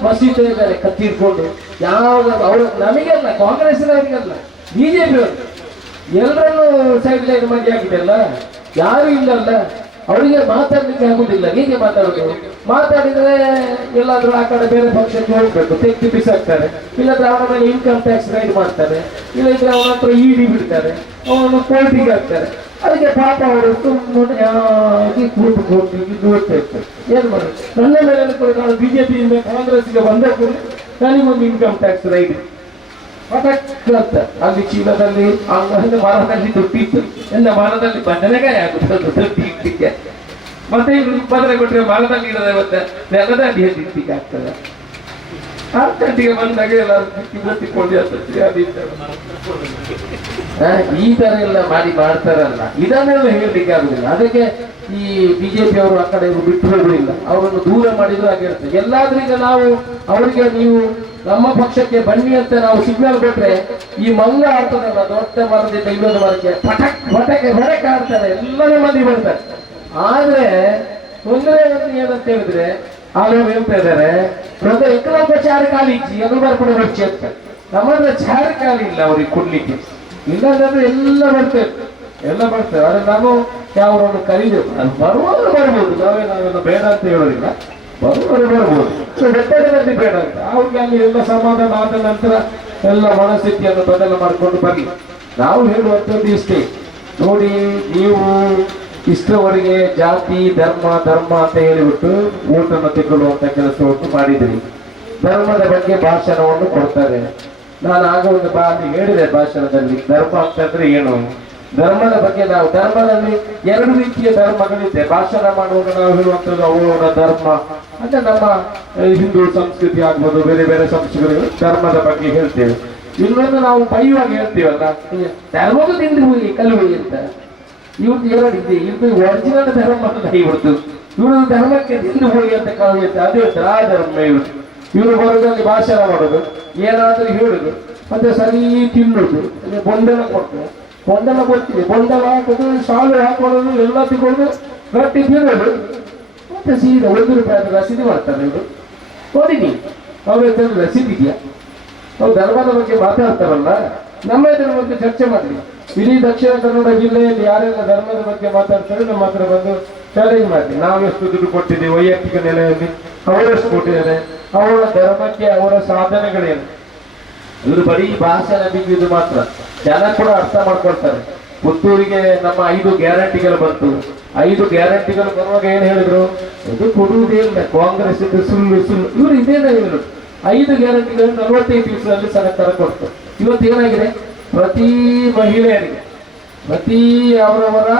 ಮಸೀದೆ ಇದ್ದಾರೆ ಕತ್ತಿರ್ಕೊಂಡು. ಯಾವ್ದಾದ್ರು ಅವರು ನಮಗೆಲ್ಲ, ಕಾಂಗ್ರೆಸ್ನವರಿಗೆಲ್ಲ, ಬಿಜೆಪಿಯವರು ಎಲ್ಲರನ್ನೂ ಸೈಡ್ ಲೈನ್ ಮಾಡಿ ಆಗಿದೆಲ್ಲ. ಯಾರು ಇಲ್ಲಲ್ಲ, ಅವರಿಗೆ ಮಾತಾಡ್ಲಿಕ್ಕೆ ಆಗುದಿಲ್ಲ. ಹೀಗೆ ಮಾತಾಡೋದು, ಮಾತಾಡಿದ್ರೆ ಎಲ್ಲಾದ್ರೂ ಆ ಕಡೆ ಬೇರೆ ಪಕ್ಷಕ್ಕೆ ಹೋಗ್ಬೇಕು, ತೆಗ್ದು ಬಿಸಾಕ್ತಾರೆ. ಇಲ್ಲಾಂದ್ರೆ ಅವನ ಮೇಲೆ ಇನ್ಕಮ್ ಟ್ಯಾಕ್ಸ್ ರೈಡ್ ಮಾಡ್ತಾರೆ, ಇಲ್ಲಂದ್ರೆ ಅವನ ಹತ್ರ ED ಬಿಡ್ತಾರೆ, ಅವನು ಕೋರ್ಟಿಗೆ ಹಾಕ್ತಾರೆ. ಅದಕ್ಕೆ ಪಾಪ ಅವರು ಸುಮ್ಮನೆ ಕೂತು ನೋಡ್ತಾ ಇರ್ತಾರೆ. ಏನ್ ಮಾಡೋದು? ನನ್ನ ಮೇಲೆ ನಾನು ಬಿಜೆಪಿಯಿಂದ ಕಾಂಗ್ರೆಸ್ಗೆ ಬಂದ ಕೂಡ ನನಗೊಂದು ಇನ್ಕಮ್ ಟ್ಯಾಕ್ಸ್ ರೈಡ್ ಅಂತ. ಅಲ್ಲಿ ಚೀಲದಲ್ಲಿ ಮರದಲ್ಲಿ ದುಡ್ಡಿತ್ತು, ಎಲ್ಲ ಮರದಲ್ಲಿ ಬದನೆಕಾಯಿ ಆಗುತ್ತೆ ದುಡ್ಡು ಇಡ್ಲಿಕ್ಕೆ. ಮತ್ತೆ ಇವರು ಬದನೆ ಕೊಟ್ಟರೆ ಮರದಲ್ಲಿ ಇಡದೆ ಮತ್ತೆ ನೆಲದಲ್ಲಿ ಇಡ್ಲಿಕ್ಕೆ ಆಗ್ತದೆ. ಗಂಟೆಗೆ ಬಂದಾಗ ಎಲ್ಲರೂ ತಿಕ್ಕೊಂಡು ಈ ತರ ಎಲ್ಲ ಮಾಡ್ತಾರಲ್ಲ, ಇದನ್ನೆಲ್ಲ ಹೇಳಲಿಕ್ಕೆ ಆಗುದಿಲ್ಲ. ಅದಕ್ಕೆ ಈ ಬಿಜೆಪಿ ಅವರು ಆ ಕಡೆ ಬಿಟ್ಟು ಹೋಗುದಿಲ್ಲ, ಅವರನ್ನು ದೂರ ಮಾಡಿದ್ರು ಆಗಿರುತ್ತೆ. ಎಲ್ಲಾದ್ರಿಂದ ನಾವು ಅವರಿಗೆ ನೀವು ನಮ್ಮ ಪಕ್ಷಕ್ಕೆ ಬನ್ನಿ ಅಂತ ನಾವು ಸಿಗ್ನಲ್ ಕೊಟ್ರೆ ಈ ಮಂಗ ಆಡ್ತದಲ್ಲ, ದೊಡ್ಡ ಮರದಿಂದ ಇನ್ನೊಂದು ಮರಕ್ಕೆ ಪಟಕ್ ಪಟಕೆ ಹೊರಕ್ಕೆ ಆಡ್ತಾರೆ, ಎಲ್ಲರೂ ಮಂದಿ ಬರ್ತಾರೆ. ಆದ್ರೆ ತೊಂದರೆ ಏನಂತ ಹೇಳಿದ್ರೆ ಅವರು ಹೇಳ್ತಾ ಇದ್ದಾರೆ, ಎಕನೊಬ್ಬ ಚಾರ ಕಾಲಿ ಇಚ್ಚಿ ಅದು ಬರ್ಕೊಂಡು ಬರ್ಚಿ ಅಂತ. ನಮ್ಮದ್ರ ಚಾರ ಕಾಲಿ ಇಲ್ಲ ಅವ್ರಿಗೆ ಕೊಡ್ಲಿಕ್ಕೆ, ಇಲ್ಲಂದ್ರೆ ಎಲ್ಲ ಬರ್ತೇವೆ. ಆದ್ರೆ ನಾನು ಯಾವರನ್ನು ಕರೀದೇವು, ಬರುವವರು ಬರ್ಬೋದು, ನಾವೆಲ್ಲ ಬೇಡ ಅಂತ ಹೇಳೋದಿಲ್ಲ, ಬರುವವರು ಬರ್ಬೋದು, ಒತ್ತಡದಲ್ಲಿ ಬೇಡ ಅಂತ. ಅವ್ರಿಗೆ ಅಲ್ಲಿ ಎಲ್ಲ ಸಮಾಧಾನ ಆದ ನಂತರ ಎಲ್ಲ ಮನಸ್ಥಿತಿಯನ್ನು ಬದಲು ಮಾಡಿಕೊಂಡು ಬರಲಿ. ನಾವು ಹೇಳುವಂಥದ್ದು ಇಷ್ಟೇ ನೋಡಿ, ನೀವು ಇಷ್ಟರವರೆಗೆ ಜಾತಿ ಧರ್ಮ ಅಂತ ಹೇಳಿಬಿಟ್ಟು ಊಟನ್ನು ತೆಗೊಳ್ಳುವಂತ ಕೆಲಸವನ್ನು ಮಾಡಿದ್ರಿ. ಧರ್ಮದ ಬಗ್ಗೆ ಭಾಷಣವನ್ನು ಕೊಡ್ತಾರೆ. ನಾನು ಆಗ ಒಂದು ಅಲ್ಲಿ ಹೇಳಿದೆ ಭಾಷಣದಲ್ಲಿ, ಧರ್ಮ ಅಂತಂದ್ರೆ ಏನು, ಧರ್ಮದ ಬಗ್ಗೆ ನಾವು ಧರ್ಮದಲ್ಲಿ ಎರಡು ರೀತಿಯ ಧರ್ಮಗಳಿದೆ. ಭಾಷಣ ಮಾಡುವಾಗ ನಾವು ಹೇಳುವಂಥದ್ದು ಅವರ ಧರ್ಮ ಅಂದ್ರೆ ನಮ್ಮ ಹಿಂದೂ ಸಂಸ್ಕೃತಿ ಆಗ್ಬೋದು, ಬೇರೆ ಬೇರೆ ಸಂಸ್ಕೃತಿಗಳು ಧರ್ಮದ ಬಗ್ಗೆ ಹೇಳ್ತೇವೆ. ಇನ್ನೊಂದು ನಾವು ಬೈಯುವಾಗ ಹೇಳ್ತೀವಲ್ಲ, ಧರ್ಮದ ತಿಂದು ಹೋಗಿ ಕಲುವಿ ಅಂತ. ಇವ್ರದ್ದು ಎರಡು ಇದೆ, ಇದು ಒರಿಜಿನಲ್ ಧರ್ಮ ಅಂತ ಇವತ್ತು, ಇವರು ಧರ್ಮಕ್ಕೆ ತಿಂದು ಹೋಗಿ ಅಂತ ಕಳುಹಿರುತ್ತೆ, ಅದೇ ಆ ಧರ್ಮ ಇವರು ಬರೋದಲ್ಲಿ ಭಾಷಣ ಮಾಡೋದು, ಏನಾದ್ರೂ ಹೇಳುದು, ಮತ್ತೆ ಸರಿ ತಿನ್ನುದು, ಬೊಂಡಲ ಕೊಟ್ಟು ಬೊಂಡಲ ಕೊಡ್ತೀವಿ, ಬೊಂಡಲ ಹಾಕೋದು, ಶಾಲು ಹಾಕೊಳ್ಳೋದು, ಎಲ್ಲ ತಗೊಳ್ಳೋದು, ಗಟ್ಟಿ ತಿನ್ನೋದು, ಮತ್ತೆ ಸೀದಾ ₹1 ರಸೀದಿ ಮಾಡ್ತಾರೆ. ಇವರು ನೋಡಿನಿ ಅವ್ರ ರಸೀದಿ ಇದೆಯಾ? ಅವ್ರು ಧರ್ಮದ ಬಗ್ಗೆ ಮಾತಾಡ್ತಾರಲ್ಲ, ನಮ್ಮ ಇದರ ಬಗ್ಗೆ ಚರ್ಚೆ ಮಾಡಲಿ. ಇಡೀ ದಕ್ಷಿಣ ಕನ್ನಡ ಜಿಲ್ಲೆಯಲ್ಲಿ ಯಾರೆಲ್ಲ ಧರ್ಮದ ಬಗ್ಗೆ ಮಾತಾಡ್ತಾರೆ ನಮ್ಮ ಹತ್ರ ಬಂದು ಚಾಲೆಂಜ್ ಮಾಡಿ, ನಾವೆಷ್ಟು ದುಡ್ಡು ಕೊಟ್ಟಿದ್ದೀವಿ ವೈಯಕ್ತಿಕ ನೆಲೆಯಲ್ಲಿ, ಅವರೆಷ್ಟು ಕೊಟ್ಟಿದ್ದಾರೆ, ಅವರ ಧರ್ಮಕ್ಕೆ ಅವರ ಸಾಧನೆಗಳೇನು. ಇವರು ಬರೀ ಭಾಷಣ ಬಿಗಿದು ಮಾತ್ರ, ಜನ ಕೂಡ ಅರ್ಥ ಮಾಡ್ಕೊಳ್ತಾರೆ. ಪುತ್ತೂರಿಗೆ ನಮ್ಮ 5 ಗ್ಯಾರಂಟಿಗಳು ಬಂತು. 5 ಗ್ಯಾರಂಟಿಗಳು ಬರುವಾಗ ಏನ್ ಹೇಳಿದ್ರು, ಇದು ಕೊಡುವುದೇ ಇಲ್ಲ, ಕಾಂಗ್ರೆಸ್ ಇದು ಸುಳ್ಳು. ಇವರು ಇದೇನ ಹೇಳಿದ್ರು, 5 ಗ್ಯಾರಂಟಿಗಳು 45 ದಿವಸದಲ್ಲಿ ಸರ್ಕಾರ ಕೊಡ್ತು. ಇವತ್ತು ಏನಾಗಿದೆ, ಪ್ರತಿ ಮಹಿಳೆಯರಿಗೆ, ಪ್ರತಿ ಅವರವರ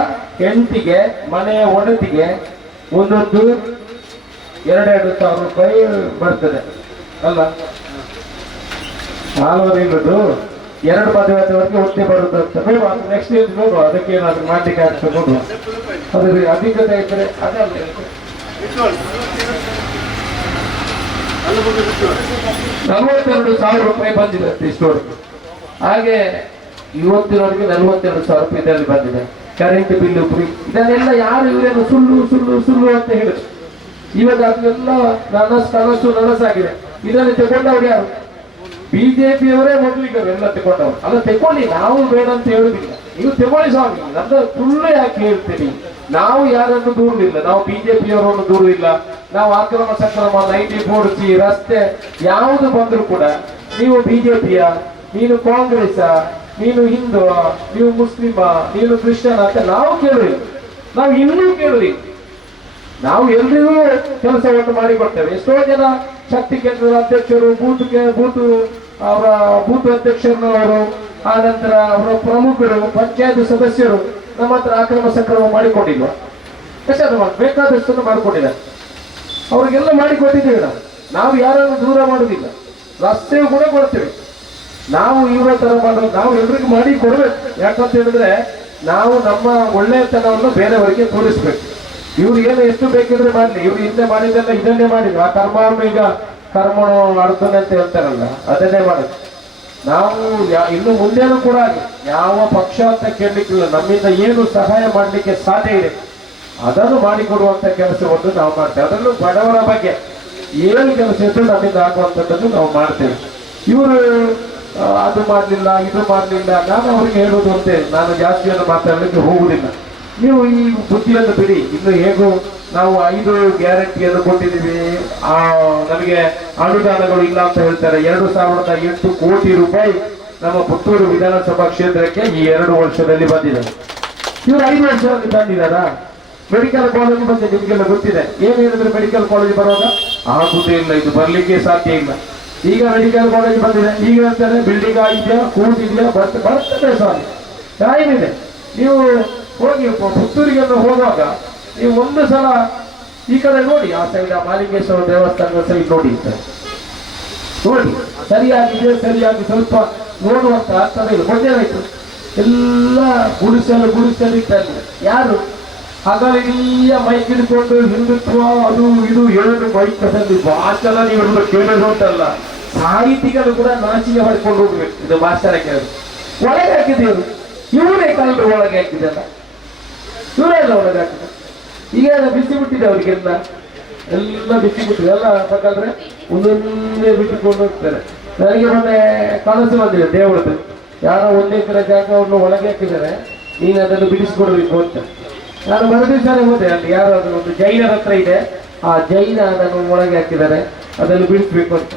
ಹೆಂಡತಿಗೆ, ಮನೆಯ ಒಡತಿಗೆ ಒಂದೊಂದು ₹2,000 ಬರ್ತದೆ ಅಲ್ಲ. ನಾಲ್ವರು ಇಲ್ಲದು 2 ಮದುವೆವರೆಗೆ ಒತ್ತೆ ಬರುತ್ತೆ ಅಂತ ನೋಡುವ. ನೆಕ್ಸ್ಟ್ ಏಜ್ ನೋಡುವ, ಅದಕ್ಕೆ ಏನಾದ್ರು ಮಾಡ್ಲಿಕ್ಕೆ ಆಗ್ತದೆ ನೋಡುವ. ಅದ್ರ ಅಧಿಕತೆ ಇದ್ರೆ ಅದಲ್ಲ, ₹42,000 ಬಂದಿದೆ ಇಷ್ಟವರೆಗೆ. ಹಾಗೆ ಇವತ್ತಿನವರೆಗೆ ₹42,000 ಇದರಲ್ಲಿ ಬಂದಿದೆ. ಕರೆಂಟ್ ಬಿಲ್ಲು ಫ್ರೀ, ಇದನ್ನೆಲ್ಲ ಯಾರು ಇವರೇನು ಸುಳ್ಳು ಅಂತ ಹೇಳಿದ್ರು. ಇವಾಗ ಅದೆಲ್ಲ ನನಸಾಗಿದೆ. ಇದನ್ನು ತಗೊಂಡವ್ರು ಯಾರು? ಬಿಜೆಪಿಯವರೇ ಮೊದಲಿಗೆ ಎಲ್ಲ ತಗೊಂಡವ್ರು. ಅಲ್ಲ ತಗೊಳ್ಳಿ, ನಾವು ಬೇಡ ಅಂತ ಹೇಳುದಿಲ್ಲ, ನೀವು ತಗೊಳ್ಳಿ ಸ್ವಾಮಿ, ನಮ್ದು ಸುಳ್ಳು ಯಾಕೆ ಹೇಳ್ತೀರಿ? ನಾವು ಯಾರನ್ನು ದೂರಲಿಲ್ಲ, ನಾವು ಬಿಜೆಪಿಯವರನ್ನು ದೂರಲಿಲ್ಲ. ನಾವು ಅಕ್ರಮ ಸಕ್ರಮ 94C ರಸ್ತೆ ಯಾವುದು ಬಂದ್ರು ಕೂಡ ನೀವು ಬಿಜೆಪಿಯ, ನೀನು ಕಾಂಗ್ರೆಸ್, ನೀನು ಹಿಂದೂ, ನೀವು ಮುಸ್ಲಿಮ, ನೀನು ಕ್ರಿಶ್ಚಿಯನ್ ಅಂತ ನಾವು ಕೇಳುವಿಲ್ಲ, ನಾವು ಇನ್ನೂ ಕೇಳುವಿಲ್ಲ. ನಾವು ಎಲ್ರಿಗೂ ಕೆಲಸವನ್ನು ಮಾಡಿಕೊಡ್ತೇವೆ. ಎಷ್ಟೋ ಜನ ಶಕ್ತಿ ಕೇಂದ್ರದ ಅಧ್ಯಕ್ಷರು, ಅವರ ಬೂತ್ ಅಧ್ಯಕ್ಷರವರು, ಆ ನಂತರ ಅವರ ಪ್ರಮುಖರು, ಪಂಚಾಯತ್ ಸದಸ್ಯರು ನಮ್ಮ ಹತ್ರ ಅಕ್ರಮ ಸಕ್ರಮ ಮಾಡಿಕೊಂಡಿಲ್ವ? ಬೇಕಾದಷ್ಟನ್ನು ಮಾಡಿಕೊಂಡಿದ್ದಾರೆ. ಅವ್ರಿಗೆಲ್ಲ ಮಾಡಿಕೊಟ್ಟಿದ್ದೇವೆ. ನಾವು ಯಾರನ್ನು ದೂರ ಮಾಡುವುದಿಲ್ಲ, ರಸ್ತೆಯು ಕೂಡ ಕೊಡ್ತೇವೆ. ನಾವು ಇವರ ತರ ಮಾಡೋದು, ನಾವು ಎಲ್ರಿಗೂ ಮಾಡಿ ಕೊಡ್ಬೇಕು. ಯಾಕಂತ ಹೇಳಿದ್ರೆ ನಾವು ನಮ್ಮ ಒಳ್ಳೆಯತನವನ್ನು ಬೇರೆಯವರಿಗೆ ತೋರಿಸ್ಬೇಕು. ಇವ್ರು ಏನು ಎಷ್ಟು ಬೇಕಿದ್ರೆ ಮಾಡಲಿ, ಇವ್ರು ಹಿಂದೆ ಮಾಡಿದ್ದೆಲ್ಲ ಇದನ್ನೇ ಮಾಡಿದ್ರು. ಆ ಕರ್ಮವನ್ನು ಈಗ ಕರ್ಮ ಮಾಡ್ತಾನೆ ಅಂತ ಹೇಳ್ತಾರಲ್ಲ, ಅದನ್ನೇ ಮಾಡುದು. ನಾವು ಇನ್ನು ಮುಂದೇನು ಕೂಡ ಯಾವ ಪಕ್ಷ ಅಂತ ಕೇಳಲಿಕ್ಕಿಲ್ಲ, ನಮ್ಮಿಂದ ಏನು ಸಹಾಯ ಮಾಡಲಿಕ್ಕೆ ಸಾಧ್ಯ ಇದೆ ಅದನ್ನು ಮಾಡಿಕೊಡುವಂತ ಕೆಲಸವನ್ನು ನಾವು ಮಾಡ್ತೇವೆ. ಅದರಲ್ಲೂ ಬಡವರ ಬಗ್ಗೆ ಏನು ಕೆಲಸ ಇದ್ದು ನಮ್ಮಿಂದ ಆಗುವಂಥದ್ದನ್ನು ನಾವು ಮಾಡ್ತೇವೆ. ಇವರು ಅದು ಮಾಡಲಿಲ್ಲ, ಇದು ಮಾಡಲಿಲ್ಲ, ನಾನು ಅವ್ರಿಗೆ ಹೇಳುವುದು ಅಂತೆ, ನಾನು ಜಾಸ್ತಿಯನ್ನು ಮಾತಾಡಲಿಕ್ಕೆ ಹೋಗುವುದಿಲ್ಲ. ನೀವು ಈ ಬುದ್ಧಿಯನ್ನು ಬಿಡಿ. ಇನ್ನು ಹೇಗೂ ನಾವು 5 ಗ್ಯಾರಂಟಿಯನ್ನು ಕೊಟ್ಟಿದ್ದೀವಿ, ನಮಗೆ ಅನುದಾನಗಳು ಇಲ್ಲ ಅಂತ ಹೇಳ್ತಾರೆ. 2,008 ಕೋಟಿ ರೂಪಾಯಿ ನಮ್ಮ ಪುತ್ತೂರು ವಿಧಾನಸಭಾ ಕ್ಷೇತ್ರಕ್ಕೆ ಈ 2 ವರ್ಷದಲ್ಲಿ ಬಂದಿದೆ. ಇವರು 5 ವರ್ಷದಲ್ಲಿ ಬಂದಿದ್ದಾರ? ಮೆಡಿಕಲ್ ಕಾಲೇಜ್ ಬಗ್ಗೆ ನಿಮಗೆಲ್ಲ ಗೊತ್ತಿದೆ. ಏನು ಹೇಳಿದ್ರೆ ಮೆಡಿಕಲ್ ಕಾಲೇಜ್ ಬರುವಾಗ ಆಗುದೇ ಇಲ್ಲ, ಇದು ಬರ್ಲಿಕ್ಕೆ ಸಾಧ್ಯ ಇಲ್ಲ. ಈಗ ಮೆಡಿಕಲ್ ಕಾಲೇಜ್ ಬಂದಿದೆ, ಈಗ ಹೇಳ್ತಾರೆ ಬಿಲ್ಡಿಂಗ್ ಆಗಿದೆಯಾ, ಕೂತಿದೆಯಾ, ಬರ್ತದೆ ಸ್ವಾಮಿ, ಟೈಮ್ ಇದೆ. ನೀವು ಹೋಗಿ ಪುತ್ತೂರಿಗೆ ಹೋಗುವಾಗ ನೀವು ಒಂದು ಸಲ ಈ ಕಡೆ ನೋಡಿ, ಆ ಸೈಡ್ ಮಾಲಿಂಗೇಶ್ವರ ದೇವಸ್ಥಾನದ ಸೈಡ್ ನೋಡಿ. ನೋಡಿ ಸರಿಯಾಗಿದೆ, ಸರಿಯಾಗಿ ಸ್ವಲ್ಪ ನೋಡುವಂತ ಆಗ್ತದೆ ಇಲ್ಲ. ಮೊನ್ನೆನಾಯ್ತು ಎಲ್ಲ ಗುಡಿಸಲು ಇಟ್ಟಲ್ಲಿ ಯಾರು ಹಗಲಿಯ ಮೈಕ್ ಹಿಡ್ಕೊಂಡು ಹಿಂದುತ್ವ ಅದು ಇದು ಹೇಳೋದು ಮೈಕದಲ್ಲಿ ಭಾಷಣ ನೀವು ಕೇಳೋದು ಅಂತಲ್ಲ, ಸಾಹಿತಿಗಳು ಕೂಡ ನಾಚಿಗೆ ಮಾಡ್ಕೊಂಡು ಹೋಗ್ಬೇಕು. ಇದು ಭಾಷಣ ಕೇಳೋದು ಒಳಗೆ ಹಾಕಿದ್ದೇವರು, ಇವರೇ ಕಲ್ಲರು ಒಳಗೆ ಹಾಕಿದಲ್ಲ, ಇವರೆಲ್ಲ ಒಳಗೆ ಹಾಕಿದ. ಈಗ ಬಿಸಿ ಬಿಟ್ಟಿದೆ ಅವ್ರಿಗೆಲ್ಲ, ಎಲ್ಲ ಬಿಸಿ ಬಿಟ್ಟಿದೆ. ಎಲ್ಲ ಬೇಕಾದ್ರೆ ಒಂದೊಂದೇ ಬಿಟ್ಟುಕೊಂಡು ಹೋಗ್ತಾರೆ. ನನಗೆ ಮೊನ್ನೆ ಕನಸು ಬಂದಿದೆ ದೇವರದ್ದು, ಯಾರೋ 1 ಎಕರೆ ಜಾಗವನ್ನು ಒಳಗೆ ಹಾಕಿದ್ದಾರೆ, ನೀನು ಅದನ್ನು ಬಿಡಿಸ್ಕೊಡ್ಬೇಕು ಅಂತ. ನಾನು ಮರುದಿವಸನೇ ಹೋದೆ, ಅಲ್ಲಿ ಯಾರೋ ಅದು ಒಂದು ಜೈನರ ಹತ್ರ ಇದೆ, ಆ ಜೈನ ಅದನ್ನು ಒಳಗೆ ಹಾಕಿದ್ದಾರೆ, ಅದನ್ನು ಬಿಡಿಸ್ಬೇಕು ಅಂತ.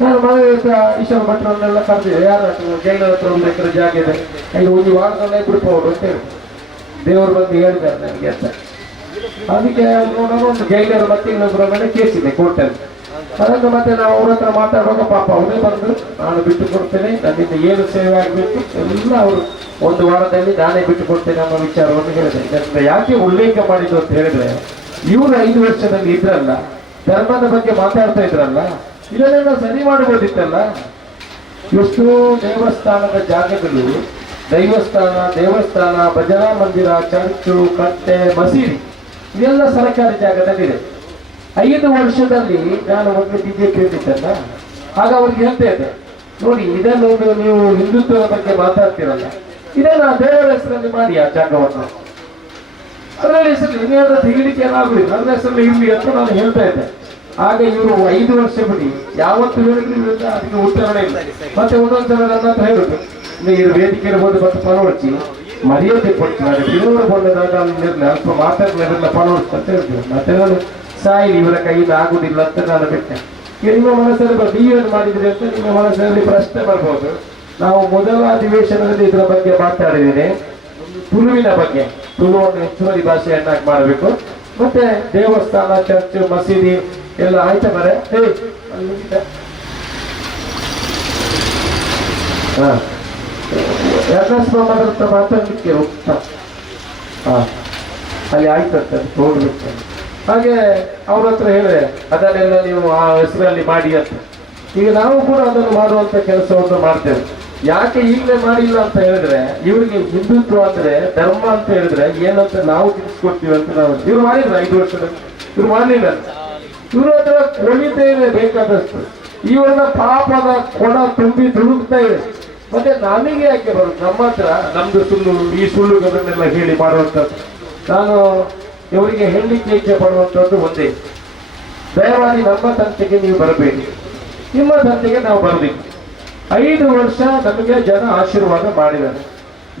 ನಾನು ಮದುವೆ ಈಶ್ವರ ಭಟ್ರನ್ನೆಲ್ಲ ಕರೆದಿದ್ದೆ, ಯಾರು ಜೈನರ ಹತ್ರ 1 ಎಕರೆ ಜಾಗ ಇದೆ, ಇದು ಒಂದು ವಾರದಲ್ಲೇ ಬಿಡ್ಬೋದು ಅಂತ ಹೇಳಿ ದೇವರು ಬಂದು ಹೇಳಿದ್ದಾರೆ ನನಗೆ ಅಂತ. ಅದಕ್ಕೆ ನೋಡೋಣ ಒಂದು ಜೈನರ ಮತ್ತೆ ಇನ್ನೊಬ್ಬರ ಮೇಲೆ ಕೇಸ್ ಇದೆ ಕೋರ್ಟಲ್ಲಿ. ಅದನ್ನು ಮತ್ತೆ ನಾವು ಅವ್ರ ಹತ್ರ ಮಾತಾಡುವಾಗ ಪಾಪ ಅವರೇ ಬಂದರು, ನಾನು ಬಿಟ್ಟು ಕೊಡ್ತೇನೆ, ನನ್ನಿಂದ ಏನು ಸೇವೆ ಆಗಬೇಕು ಎಲ್ಲ ಅವರು 1 ವಾರದಲ್ಲಿ ನಾನೇ ಬಿಟ್ಟು ಕೊಡ್ತೇನೆ ಅನ್ನೋ ವಿಚಾರವನ್ನು ಹೇಳಿದೆ. ಇದರಿಂದ ಯಾಕೆ ಉಲ್ಲೇಖ ಮಾಡಿದ್ದು ಅಂತ ಹೇಳಿದ್ರೆ, ಇವರು 5 ವರ್ಷದಲ್ಲಿ ಇದ್ರಲ್ಲ, ಧರ್ಮದ ಬಗ್ಗೆ ಮಾತಾಡ್ತಾ ಇದ್ರಲ್ಲ, ಇದನ್ನೆಲ್ಲ ಸರಿ ಮಾಡಬಹುದಿತ್ತಲ್ಲ. ಎಷ್ಟೋ ದೇವಸ್ಥಾನದ ಜಾಗಗಳು, ದೇವಸ್ಥಾನ, ಭಜನಾ ಮಂದಿರ, ಚರ್ಚು, ಕಟ್ಟೆ, ಮಸೀದಿ ಇದೆಲ್ಲ ಸರ್ಕಾರಿ ಜಾಗದಲ್ಲಿದೆ. 5 ವರ್ಷದಲ್ಲಿ ನಾನು ಒಂದು ಬಿಜೆಪಿ ಇದ್ದಿದ್ದಲ್ಲ, ಆಗ ಅವ್ರಿಗೆ ಹೇಳ್ತಾ ಇದ್ದೆ, ನೋಡಿ ಇದನ್ನು ನೀವು ಹಿಂದುತ್ವದ ಬಗ್ಗೆ ಮಾತಾಡ್ತೀರಲ್ಲ, ಇದನ್ನ ದೇವರ ಹೆಸರಲ್ಲಿ ಮಾಡಿ ಆ ಜಾಗವನ್ನು, ಅದರಲ್ಲಿ ಹೆಸರು ಇನ್ನೇನಾದ್ರೂ ತೆಗಿಲಿಕ್ಕೆ ಏನಾಗುದಿಲ್ಲ, ಅದರ ಹೆಸರಲ್ಲಿ ಇರಲಿ ಅಂತ ನಾನು ಹೇಳ್ತಾ ಇದ್ದೆ. ಆಗ ಇವರು 5 ವರ್ಷ ಬಿಡಿ ಯಾವತ್ತು ಹೇಳಿದ್ರು ಅದಕ್ಕೆ ಉತ್ತರನೇ ಇಲ್ಲ. ಮತ್ತೆ ಒಂದೊಂದ್ಸಲ ನನ್ನ ಹತ್ರ ಹೇಳುದು, ಇವರು ವೇದಿಕೆ ಇರ್ಬೋದು ಮತ್ತು ಪನೋಡ್ಚಿ ಮರ್ಯಾದೆ ಕೊಡ್ತಾರೆ, ಇವರು ಬಂದಾಗ ಅಲ್ಪ ಮಾತಾಡಲಿಲ್ಲ ಪನೋಡ್ಚಿ ಅಂತ ಹೇಳ್ತೀವಿ. ಮತ್ತೆ ನಾನು ಸಾಯಿ ಇವರ ಕೈಯಿಂದ ಆಗುದಿಲ್ಲ ಅಂತ ನಾನು ಬಿಟ್ಟೆ. ನಿಮ್ಮ ಮನಸ್ಸಲ್ಲಿ ನೀವೇನು ಮಾಡಿದ್ರಿ ಅಂತ ನಿಮ್ಮ ಮನಸ್ಸಿನಲ್ಲಿ ಪ್ರಶ್ನೆ ಬರ್ಬೋದು. ನಾವು ಮೊದಲ ಅಧಿವೇಶನದಲ್ಲಿ ಇದರ ಬಗ್ಗೆ ಮಾತಾಡಿದ್ದೇನೆ, ತುಳುವಿನ ಬಗ್ಗೆ, ತುಳುವನ್ನು ಹೆಚ್ಚುವರಿ ಭಾಷೆಯನ್ನಾಗಿ ಮಾಡಬೇಕು. ಮತ್ತೆ ದೇವಸ್ಥಾನ, ಚರ್ಚ್, ಮಸೀದಿ ಎಲ್ಲ ಆಯ್ತಾ ಮರೆ ಹತ್ರ ಮಾತಾಡ್ಲಿಕ್ಕೆ ಹೋಗ್ತಾ ಅಲ್ಲಿ ಆಯ್ತಂತ ನೋಡ್ಲಿಕ್ಕೆ. ಹಾಗೆ ಅವ್ರ ಹತ್ರ ಹೇಳಿದೆ ಅದನ್ನೆಲ್ಲ ನೀವು ಆ ಹೆಸರಲ್ಲಿ ಮಾಡಿ ಅಂತ. ಈಗ ನಾವು ಕೂಡ ಅದನ್ನು ಮಾಡುವಂತ ಕೆಲಸವನ್ನು ಮಾಡ್ತೇವೆ. ಯಾಕೆ ಈಗಲೇ ಮಾಡಿಲ್ಲ ಅಂತ ಹೇಳಿದ್ರೆ, ಇವರಿಗೆ ಹಿಂದುತ್ವ ಅಂದ್ರೆ ಧರ್ಮ ಅಂತ ಹೇಳಿದ್ರೆ ಏನಂತ ನಾವು ತಿಳಿಸ್ಕೊಡ್ತೀವಿ ಅಂತ ನಾವು. ಇವ್ರು ಮಾಡಿಲ್ಲ 5 ವರ್ಷದಲ್ಲಿ, ಇವ್ರು ಮಾಡಲಿಲ್ಲ. ಇವ್ರ ಹತ್ರ ಕೊಳಿತೇ ಇದೆ ಬೇಕಾದಷ್ಟು, ಇವರನ್ನ ಪಾಪದ ಕೊಡ ತುಂಬಿ ತುಳುಕ್ತಾ ಇದೆ. ಮತ್ತೆ ನಮಗೆ ಯಾಕೆ ಬರುತ್ತೆ, ನಮ್ಮ ಹತ್ರ ನಮ್ದು ಸುಳ್ಳು, ಈ ಸುಳ್ಳುಗಳನ್ನೆಲ್ಲ ಹೇಳಿ ಮಾಡುವಂಥದ್ದು. ನಾನು ಇವರಿಗೆ ಹೇಳಲಿಕ್ಕೆ ಇಚ್ಛೆ ಪಡುವಂಥದ್ದು ಒಂದೇ, ದಯಮಾಡಿ ನಮ್ಮ ತಂಟೆಗೆ ನೀವು ಬರಬೇಡಿ, ನಿಮ್ಮ ತಂಟೆಗೆ ನಾವು ಬರಬೇಕು. 5 ವರ್ಷ ನಮಗೆ ಜನ ಆಶೀರ್ವಾದ ಮಾಡಿದ್ದಾರೆ.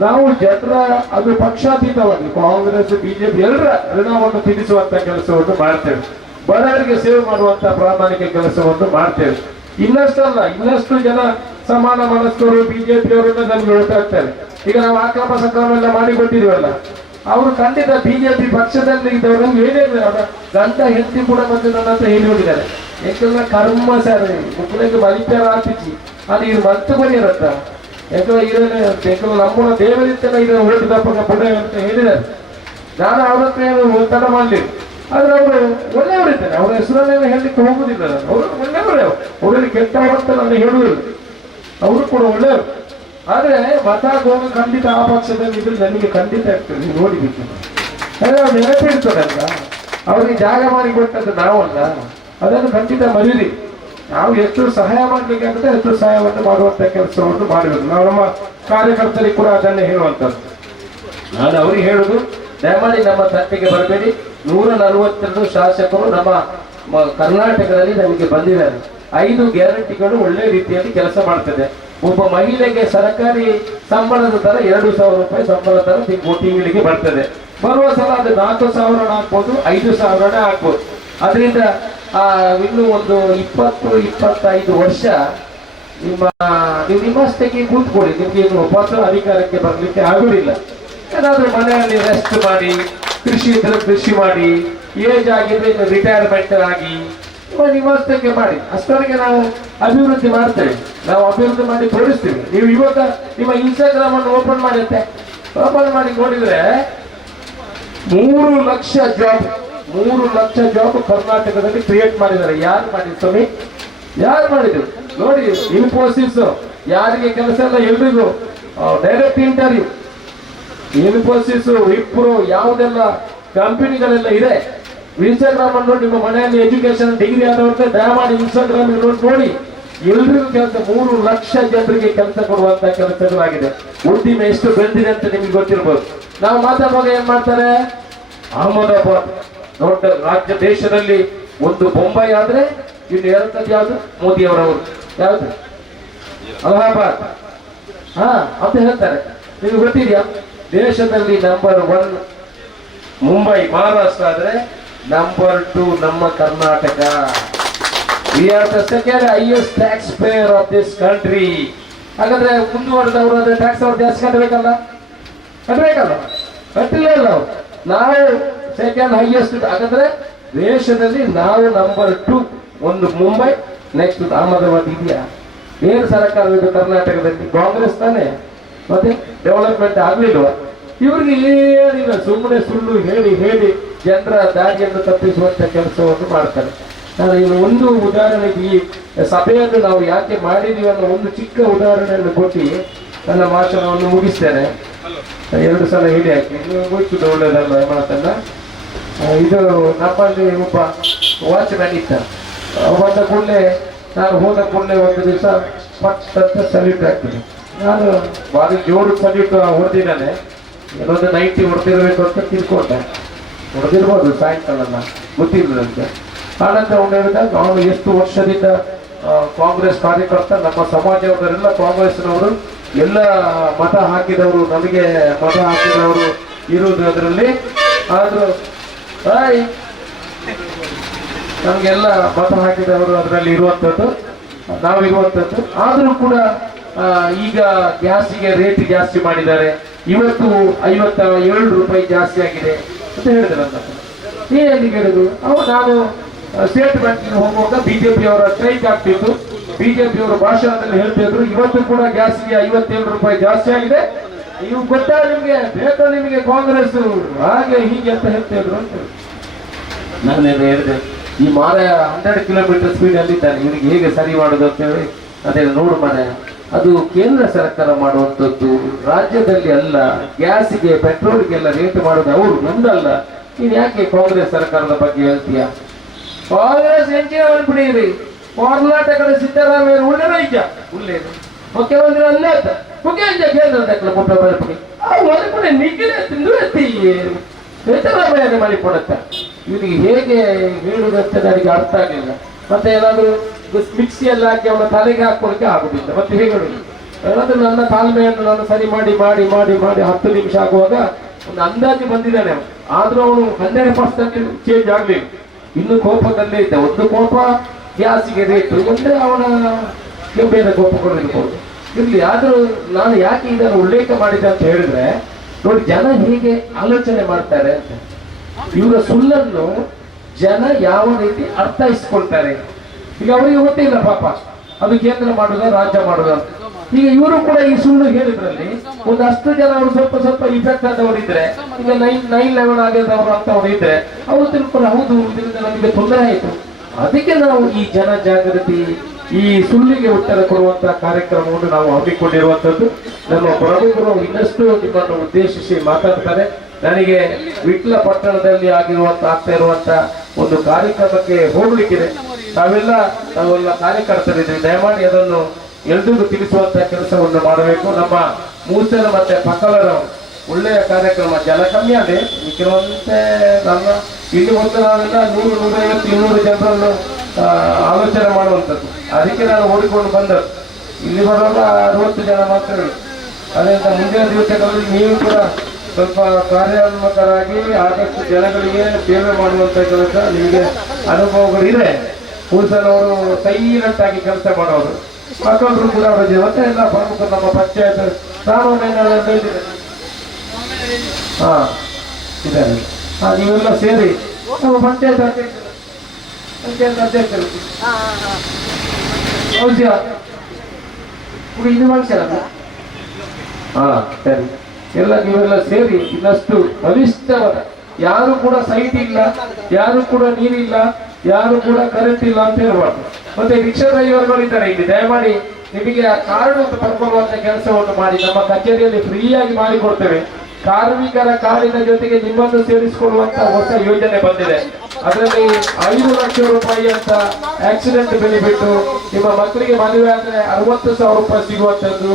ನಾವು ಜನರ ಅದು ಪಕ್ಷಾತೀತವಾಗಿ ಕಾಂಗ್ರೆಸ್, ಬಿಜೆಪಿ ಎಲ್ಲರ ಋಣವನ್ನು ತೀರಿಸುವಂತ ಕೆಲಸವನ್ನು ಮಾಡ್ತೇವೆ. ಬಡವರಿಗೆ ಸೇವೆ ಮಾಡುವಂತ ಪ್ರಾಮಾಣಿಕ ಕೆಲಸವನ್ನು ಮಾಡ್ತೇವೆ. ಇನ್ನಷ್ಟಲ್ಲ, ಇನ್ನಷ್ಟು ಜನ ಸಮಾನ ಮನಸ್ಕರು ಬಿಜೆಪಿಯವರನ್ನ ನಮ್ಗೆ ಹೇಳ್ತಾ ಇರ್ತಾರೆ. ಈಗ ನಾವು ಆಕ್ರಮ ಸಂಕ್ರಮಣ ಮಾಡಿಕೊಟ್ಟಿದ್ವಲ್ಲ, ಅವರು ಖಂಡಿತ ಬಿಜೆಪಿ ಪಕ್ಷದಲ್ಲಿ ಇದ್ದವರು ಏನೇನು ಗಂಟ ಹೆಂಡತಿ ಕೂಡ ಬಂದು ನನ್ನ ಹತ್ರ ಹೇಳಿ ಹೋಗಿದ್ದಾರೆ. ಯಾಕಂದ್ರೆ ಕರ್ಮ ಸರ್ ಮುಕ್ಕಳಿಗೆ ಬಲಿತಾರ ಆತಿಸಿ ಅದು ಇದು ಮಂತು ಬರೀರತ್ತ, ಯಾಕಂದ್ರೆ ಇದನ್ನೇ ಯಾಕಂದ್ರೆ ನಮ್ಮ ದೇವರಿತ್ತಲ್ಲ ಇದನ್ನು ಹೊರಟಿದಪ್ಪ ಪುಡ ಅಂತ ಹೇಳಿದ್ದಾರೆ. ನಾನು ಅವ್ರ ಹತ್ರ ಏನು ಒತ್ತಡ ಮಾಡಲಿಲ್ಲ, ಆದ್ರೆ ಅವರು ಒಳ್ಳೆಯವರಿದ್ದಾರೆ, ಅವರ ಹೆಸರನ್ನೇನು ಹೇಳಲಿಕ್ಕೆ ಹೋಗುದಿಲ್ಲ. ನಾನು ಅವರು ಒಳ್ಳೆಯವರೇ, ಅವರಲ್ಲಿ ಕೆಟ್ಟವರಂತ ನಾನು ಹೇಳುವುದಿಲ್ಲ, ಅವರು ಕೂಡ ಒಳ್ಳೆಯವರು. ಆದ್ರೆ ಮತ ಹೋಗಿ ಖಂಡಿತ ಆ ಪಕ್ಷದಲ್ಲಿ ಇದ್ರೆ ನನಗೆ ಖಂಡಿತ ಆಗ್ತದೆ, ನೀವು ನೋಡಿಬಿಟ್ಟು ನೆನಪಿರ್ತದಲ್ಲ, ಅವ್ರಿಗೆ ಜಾಗ ಮಾಡಿ ಕೊಟ್ಟದ್ದು ನಾವಲ್ಲ, ಅದನ್ನು ಖಂಡಿತ ಮರೀರಿ. ನಾವು ಎಷ್ಟು ಸಹಾಯ ಮಾಡ್ಲಿಕ್ಕೆ ಆಗುತ್ತೆ ಎಷ್ಟು ಸಹಾಯವನ್ನು ಮಾಡುವಂತ ಕೆಲಸವನ್ನು ಮಾಡಬೇಕು. ನಾವು ನಮ್ಮ ಕಾರ್ಯಕರ್ತರಿಗೆ ಕೂಡ ಅದನ್ನೇ ಹೇಳುವಂಥದ್ದು. ನಾನು ಅವ್ರಿಗೆ ಹೇಳುದು, ದಯಮಾಡಿ ನಮ್ಮ ತಂಟೆಗೆ ಬರಬೇಡಿ. 142 ಶಾಸಕರು ನಮ್ಮ ಕರ್ನಾಟಕದಲ್ಲಿ ನಮಗೆ ಬಂದಿದ್ದಾರೆ. 5 ಗ್ಯಾರಂಟಿಗಳು ಒಳ್ಳೆ ರೀತಿಯಲ್ಲಿ ಕೆಲಸ ಮಾಡ್ತದೆ. ಒಬ್ಬ ಮಹಿಳೆಗೆ ಸರ್ಕಾರಿ ಸಂಬಳದ ತರ 2,000 ರೂಪಾಯಿ ಸಂಬಳ ತರ ತಿಂಗಳಿಗೆ ಬರ್ತದೆ. ಬರುವ ಸಲ ಅದು 4,000 ಹಾಕ್ಬೋದು, 5,000 ಹಾಕ್ಬೋದು. ಅದರಿಂದ ಇನ್ನು ಒಂದು 20-25 ವರ್ಷ ನೀವು ನಿಮ್ಮಷ್ಟಕ್ಕೆ ಕೂತ್ಕೊಳ್ಳಿ. ನಿಮ್ಗೆ ಇನ್ನು ಹೊಸ ಅಧಿಕಾರಕ್ಕೆ ಬರ್ಲಿಕ್ಕೆ ಆಗುದಿಲ್ಲ. ಏನಾದ್ರೂ ಮನೆಯಲ್ಲಿ ರೆಸ್ಟ್ ಮಾಡಿ, ಕೃಷಿ ಇದ್ರೆ ಕೃಷಿ ಮಾಡಿ, ಏಜ್ ಆಗಿದ್ರೆ ಇನ್ನು ರಿಟೈರ್ಮೆಂಟ್ ಆಗಿ ನಿಮ್ಮಷ್ಟಕ್ಕೆ ಮಾಡಿ. ಅಷ್ಟವರೆಗೆ ನಾವು ಅಭಿವೃದ್ಧಿ ಮಾಡ್ತೇವೆ, ನಾವು ಅಭಿವೃದ್ಧಿ ಮಾಡಿ ತೋರಿಸ್ತೀವಿ. ನೀವು ಇವಾಗ ನಿಮ್ಮ ಇನ್ಸ್ಟಾಗ್ರಾಮ್ ಅನ್ನು ಓಪನ್ ಮಾಡಿ ನೋಡಿದ್ರೆ 3 ಲಕ್ಷ ಜಾಬ್ ಕರ್ನಾಟಕದಲ್ಲಿ ಕ್ರಿಯೇಟ್ ಮಾಡಿದ್ದಾರೆ. ಯಾರು ಮಾಡಿದ್ರು ಸ್ವಾಮಿ? ಯಾರು ಮಾಡಿದ್ರು? ನೋಡಿ ಇನ್ಫೋಸಿಸ್ ಯಾರಿಗೆ ಕೆಲಸ ಇಲ್ಲ ಎಲ್ರಿಗೂ ಡೈರೆಕ್ಟ್ ಇಂಟರ್ವ್ಯೂ. ಇನ್ಫೋಸಿಸ್, ವಿಪ್ರೋ, ಯಾವುದೆಲ್ಲ ಕಂಪನಿಗಳೆಲ್ಲ ಇದೆ. ಇನ್ಸ್ಟಾಗ್ರಾಮ್ ಅನ್ನು ನಿಮ್ಮ ಮನೆಯಲ್ಲಿ ಎಜುಕೇಶನ್ ಡಿಗ್ರಿ ಆದವ್ರಿಗೆ ದಯಮಾಡಿ ಇನ್ಸ್ಟಾಗ್ರಾಮ್ ನೋಡಿ, ಎಲ್ರಿಗೂ ಕೆಲಸ. 3 ಲಕ್ಷ ಜನರಿಗೆ ಕೆಲಸ ಕೊಡುವಂತ ಕೆಲಸಗಳಾಗಿದೆ. ಉದ್ದಿಮೆ ಎಷ್ಟು ಬೆಳೆದಿದೆ ಅಂತ ನಿಮ್ಗೆ ಗೊತ್ತಿರ್ಬೋದು. ನಾವು ಮಾತಾಡುವಾಗ ಏನ್ ಮಾಡ್ತಾರೆ, ಅಹಮದಾಬಾದ್ ದೊಡ್ಡ ರಾಜ್ಯ, ದೇಶದಲ್ಲಿ ಒಂದು ಬೊಂಬೈ ಆದ್ರೆ ಇನ್ನು ಎರಡನೇದು ಯಾವುದು, ಮೋದಿ ಅವರವರು ಯಾವುದು, ಅಲಹಾಬಾದ್ ಅಂತ ಹೇಳ್ತಾರೆ. ನಿಮ್ಗೆ ಗೊತ್ತಿದ್ಯಾ, ದೇಶದಲ್ಲಿ ನಂಬರ್ 1 ಮುಂಬೈ ಮಹಾರಾಷ್ಟ್ರ ಆದ್ರೆ ನಂಬರ್ 2 ನಮ್ಮ Karnataka. We are the second highest tax pair of this country. ಹಾಗಾದ್ರೆ ಮುಂದುವರೆದವರು ಅಂದ್ರೆ ಟ್ಯಾಕ್ಸ್ ಅವ್ರು ಜಾಸ್ತಿ ಕಟ್ಟಬೇಕಲ್ಲ, ಕಟ್ಟಿಲ್ಲ ನಾವು. ನಾವು ಸೆಕೆಂಡ್ ಹೈಯೆಸ್ಟ್. ಹಾಗಾದ್ರೆ ದೇಶದಲ್ಲಿ ನಾವು ನಂಬರ್ 2. ಒಂದು ಮುಂಬೈ, ನೆಕ್ಸ್ಟ್ ಅಹಮದಾಬಾದ್. ಇದೆಯಾ? ಏನು ಸರ್ಕಾರವಿದೆ ಕರ್ನಾಟಕದಲ್ಲಿ? ಕಾಂಗ್ರೆಸ್ ತಾನೇ. ಮತ್ತೆ ಡೆವಲಪ್ಮೆಂಟ್ ಆಗ್ಲಿಲ್ವ? ಇವ್ರಿಗೆ ಏನಿಲ್ಲ, ಸುಮ್ಮನೆ ಸುಳ್ಳು ಹೇಳಿ ಹೇಳಿ ಜನರ ದಾರಿಯನ್ನು ತಪ್ಪಿಸುವಂತ ಕೆಲಸವನ್ನು ಮಾಡ್ತಾರೆ. ನಾನು ಇನ್ನು ಒಂದು ಉದಾಹರಣೆಗೆ ಈ ಸಭೆಯನ್ನು ನಾವು ಯಾಕೆ ಮಾಡಿದೀವಿ ಅನ್ನೋ ಒಂದು ಚಿಕ್ಕ ಉದಾಹರಣೆಯನ್ನು ಕೊಟ್ಟು ನನ್ನ ಭಾಷಣವನ್ನು ಮುಗಿಸ್ತೇನೆ. 2 ಸಲ ಹೇಳಿ ಹಾಕಿ ಮುಗಿಸುದು ಒಳ್ಳೇದಲ್ಲ ಮಾತನ್ನ. ಇದು ನಮ್ಮಲ್ಲಿ ಒಬ್ಬ ವಾಚ್ಮ್ಯಾನ್ ಇದ್ದ. ಬಂದ ಕೂಡಲೇ, ನಾನು ಹೋದ ಕೂಡಲೇ ಒಂದು ದಿವಸ ಪಟ್ಟಂತ ಸಲ್ಯೂಟ್ ಆಗ್ತದೆ. ನಾನು ಭಾರಿ ಜೋರು ಸಲ್ಯೂಟ್ ಹೊಡೆದಿದ್ದಾನೆ. ಏನೊಂದು 90 ಹೊಡೆದಿರಬೇಕು ಅಂತ ತಿಳ್ಕೊಂಡೆ. ಹೊಡೆದಿರ್ಬೋದು ಸಾಯಂಕಾಲ, ಗೊತ್ತಿಲ್ಲದಂತೆ. ಆನಂತರ ಅವನು ಹೇಳಿದಾಗ, ಅವನು ಎಷ್ಟು ವರ್ಷದಿಂದ ಕಾಂಗ್ರೆಸ್ ಕಾರ್ಯಕರ್ತ, ನಮ್ಮ ಸಮಾಜದವರೆಲ್ಲ ಕಾಂಗ್ರೆಸ್ನವರು, ಎಲ್ಲ ಮತ ಹಾಕಿದವರು, ನಮಗೆ ಮತ ಹಾಕಿದವರು ಇರುವುದು ಅದರಲ್ಲಿ. ಆದರೂ ನಮಗೆಲ್ಲ ಮತ ಹಾಕಿದವರು ಅದರಲ್ಲಿ ಇರುವಂಥದ್ದು, ನಾವಿರುವಂಥದ್ದು. ಆದರೂ ಕೂಡ ಈಗ ಗ್ಯಾಸಿಗೆ ರೇಟ್ ಜಾಸ್ತಿ ಮಾಡಿದ್ದಾರೆ. ಇವತ್ತು 57 ರೂಪಾಯಿ ಜಾಸ್ತಿ ಆಗಿದೆ ಅಂತ ಹೇಳಿದ್ರು. ಏನಿಗೆ ಹೇಳಿದ್ರು, ನಾನು ಸ್ಟೇಟ್ ಬ್ಯಾಂಕಿಗೆ ಹೋಗುವಾಗ ಬಿಜೆಪಿ ಅವರ ಸ್ಟ್ರೈಕ್ ಆಗ್ತಿತ್ತು. ಬಿಜೆಪಿ ಅವರು ಭಾಷಣದಲ್ಲಿ ಹೇಳ್ತಿದ್ರು, ಇವತ್ತು ಕೂಡ ಗ್ಯಾಸ್ಗೆ 57 ರೂಪಾಯಿ ಜಾಸ್ತಿ ಆಗಿದೆ. ನೀವು ಗೊತ್ತಾ, ನಿಮ್ಗೆ ಬೇಕಾ, ನಿಮಗೆ ಕಾಂಗ್ರೆಸ್ ಹಾಗೆ ಹೀಗೆ ಅಂತ ಹೇಳ್ತಿದ್ರು ಅಂತ. ನಾನೇನು ಹೇಳಿದೆ, ಈ ಮಾರಾಯ 100 ಕಿಲೋಮೀಟರ್ ಸ್ಪೀಡ್ ಅಲ್ಲಿ ಇದ್ದಾನೆ, ಇವನಿಗೆ ಹೇಗೆ ಸರಿ ಮಾಡೋದು ಅಂತ ಹೇಳಿ. ಅದೇ ನೋಡು ಮಾರಾಯ, ಅದು ಕೇಂದ್ರ ಸರ್ಕಾರ ಮಾಡುವಂಥದ್ದು, ರಾಜ್ಯದಲ್ಲಿ ಅಲ್ಲ. ಗ್ಯಾಸಿಗೆ ಪೆಟ್ರೋಲ್ಗೆಲ್ಲ ರೇಟ್ ಮಾಡೋದು ಅವರು, ನಮ್ದಲ್ಲ. ನೀನ್ ಯಾಕೆ ಕಾಂಗ್ರೆಸ್ ಸರ್ಕಾರದ ಬಗ್ಗೆ ಹೇಳ್ತೀಯ? ಕಾಂಗ್ರೆಸ್ ಹೆಂಚಿನ ಬಂದ್ಬಿಡಿರಿ. ಕರ್ನಾಟಕದ ಸಿದ್ದರಾಮಯ್ಯ ಒಳ್ಳೇದು ಮುಖ್ಯಮಂತ್ರಿ ಅಲ್ಲ ಮುಖ್ಯಮಂತ್ರಿ ಕೇಂದ್ರದ ಕೊಟ್ಟ ಬರ್ಬಿಡಿ. ಕೂಡ ನಿಖಿಲ ತಿಂದು ಸಿದ್ದರಾಮಯ್ಯ ಮಾಡಿಕೊಡತ್ತ. ಇವನಿಗೆ ಹೇಗೆ ಹೇಳುದಂತ ನನಗೆ ಅರ್ಥ ಆಗಲಿಲ್ಲ. ಮತ್ತೆ ಏನಾದ್ರು ಮಿಕ್ಸಿಯಲ್ಲಿ ಹಾಕಿ ಅವನ ತಲೆಗೆ ಹಾಕೊಳ್ಳಿಕ್ಕೆ ಆಗುದಿಲ್ಲ. ಮತ್ತೆ ಹೇಗೆ ಹೇಳುದು? ಏನಾದ್ರೂ ನನ್ನ ತಾಳ್ಮೆಯನ್ನು ನಾನು ಸರಿ ಮಾಡಿ ಮಾಡಿ ಮಾಡಿ ಮಾಡಿ 10 ನಿಮಿಷ ಆಗುವಾಗ ಒಂದು ಅಂದಾಜು ಬಂದಿದ್ದಾನೆ ಅವನು. ಆದ್ರೂ ಅವನು 100% ಚೇಂಜ್ ಆಗ್ಲಿಲ್ಲ. ಇನ್ನು ಕೋಪದಲ್ಲೇ ಇದ್ದ. ಒಂದು ಕೋಪ ಗ್ಯಾಸಿಗೆ ರೇಟು, ಒಂದೇ ಅವನ ಬೇರೆ ಕೋಪಗಳು ಇರ್ಬೋದು, ಇರ್ಲಿ. ಆದ್ರೂ ನಾನು ಯಾಕೆ ಇದನ್ನು ಉಲ್ಲೇಖ ಮಾಡಿದೆ ಅಂತ ಹೇಳಿದ್ರೆ, ನೋಡಿ ಜನ ಹೇಗೆ ಆಲೋಚನೆ ಮಾಡ್ತಾರೆ ಅಂತ. ಇವರ ಸುಳ್ಳನ್ನು ಜನ ಯಾವ ರೀತಿ ಅರ್ಥೈಸ್ಕೊಳ್ತಾರೆ. ಈಗ ಅವರಿಗೆ ಗೊತ್ತಿಲ್ಲ ಪಾಪ, ಅದು ಕೇಂದ್ರ ಮಾಡುದ ರಾಜ್ಯ ಮಾಡುದ ಅಂತ. ಈಗ ಇವರು ಕೂಡ ಈ ಸುಳ್ಳು ಹೇಳಿದ್ರಲ್ಲಿ ಒಂದಷ್ಟು ಜನ ಅವರು ಸ್ವಲ್ಪ ಸ್ವಲ್ಪ ಇಫೆಕ್ಟ್ ಆದವರು ಇದ್ರೆ, ಈಗ 9/11 ಆಗಿದ್ದವರು ಅಂತವ್ರು ಇದ್ರೆ ಅವರು ತಿಳ್ಕೊಂಡು, ಹೌದು ಇದರಿಂದ ನಮಗೆ ತೊಂದರೆ ಆಯಿತು. ಅದಕ್ಕೆ ನಾವು ಈ ಜನ ಜಾಗೃತಿ, ಈ ಸುಳ್ಳಿಗೆ ಉತ್ತರ ಕೊಡುವಂತಹ ಕಾರ್ಯಕ್ರಮವನ್ನು ನಾವು ಹಮ್ಮಿಕೊಂಡಿರುವಂತದ್ದು. ನಮ್ಮ ಪ್ರಭುಗಳು ಇನ್ನಷ್ಟು ನಿಮ್ಮನ್ನು ಉದ್ದೇಶಿಸಿ ಮಾತಾಡ್ತಾರೆ. ನನಗೆ ವಿಟ್ಲ ಪಟ್ಟಣದಲ್ಲಿ ಆಗ್ತಾ ಇರುವಂತ ಒಂದು ಕಾರ್ಯಕ್ರಮಕ್ಕೆ ಹೋಗ್ಲಿಕ್ಕಿದೆ. ನಾವೆಲ್ಲ ಕಾರ್ಯಕರ್ತರಿದ್ದೀವಿ. ದಯಮಾಡಿ ಅದನ್ನು ಎಲ್ರಿಗೂ ತಿಳಿಸುವಂತ ಕೆಲಸವನ್ನು ಮಾಡಬೇಕು. ನಮ್ಮ ಮೂಸರ ಮತ್ತೆ ಪಕ್ಕಲರ ಒಳ್ಳೆಯ ಕಾರ್ಯಕ್ರಮ, ಜನ ಕಮ್ಮಿ ಅದೇ ಕೆಲವಂತೆ. ನನ್ನ ಇಲ್ಲಿ ಒಂದು ನಾವೆಲ್ಲ 100, 150, 200 ಜನರನ್ನು ಆಲೋಚನೆ ಮಾಡುವಂಥದ್ದು. ಅದಕ್ಕೆ ನಾನು ಓಡಿಕೊಂಡು ಬಂದದ್ದು. ಇಲ್ಲಿ ಬರುವಾಗ 60 ಜನ ಮಾತ್ರ. ಅದರಿಂದ ಮುಂದಿನ ದಿವಸಗಳಲ್ಲಿ ನೀವು ಕೂಡ ಸ್ವಲ್ಪ ಕಾರ್ಯೋನ್ಮುಖರಾಗಿ ಆದಷ್ಟು ಜನಗಳಿಗೆ ಸೇವೆ ಮಾಡುವಂತ ಕೆಲಸ, ನಿಮಗೆ ಅನುಭವಗಳಿದೆ. ಕೂಸನವರು ಸೈಲೆಂಟಾಗಿ ಕೆಲಸ ಮಾಡೋರು, ಮಕ್ಕಳು ಕೂಡ ಅವರ ಮತ್ತೆ ಎಲ್ಲ ಪ್ರಮುಖ ನಮ್ಮ ಪಂಚಾಯತ್ ರಾಮನಗರ ಇದ್ದಾರೆ. ನೀವೆಲ್ಲ ಸೇರಿ ನಮ್ಮ ಪಂಚಾಯತ್ ಅಧ್ಯಕ್ಷರು ಇದು ಮನುಷ್ಯರಲ್ಲ. ಸರಿ, ಎಲ್ಲ ನೀವೆಲ್ಲ ಸೇರಿ ಇನ್ನಷ್ಟು ಬಲಿಷ್ಠವರ. ಯಾರು ಕೂಡ ಸೈಟ್ ಇಲ್ಲ, ಯಾರು ಕೂಡ ನೀರಿಲ್ಲ, ಯಾರು ಕೂಡ ಕರೆಂಟ್ ಇಲ್ಲ ಅಂತ ಹೇಳ್ಬಾರ್ದು. ಮತ್ತೆ ರಿಕ್ಷಾ ಡ್ರೈವರ್ಗಳಿದ್ದಾರೆ ಇಲ್ಲಿ, ದಯಮಾಡಿ ನಿಮಗೆ ಆ ಕಾರ್ಡ್ ಒಂದು ಪಡ್ಕೊಳ್ಳುವಂತ ಕೆಲಸವನ್ನು ಮಾಡಿ, ನಮ್ಮ ಕಚೇರಿಯಲ್ಲಿ ಫ್ರೀಯಾಗಿ ಮಾಡಿಕೊಡ್ತೇವೆ. ಕಾರ್ಮಿಕರ ಕಾರ್ಡಿನ ಜೊತೆಗೆ ನಿಮ್ಮನ್ನು ಸೇರಿಸಿಕೊಳ್ಳುವಂತ ಹೊಸ ಯೋಜನೆ ಬಂದಿದೆ. ಅದರಲ್ಲಿ 5 ಲಕ್ಷ ರೂಪಾಯಿ ಅಂತ ಆಕ್ಸಿಡೆಂಟ್ ಬೆನಿಫಿಟ್, ನಿಮ್ಮ ಮಕ್ಕಳಿಗೆ ಮದುವೆ ಆದ್ರೆ 60,000 ರೂಪಾಯಿ ಸಿಗುವಂತದ್ದು,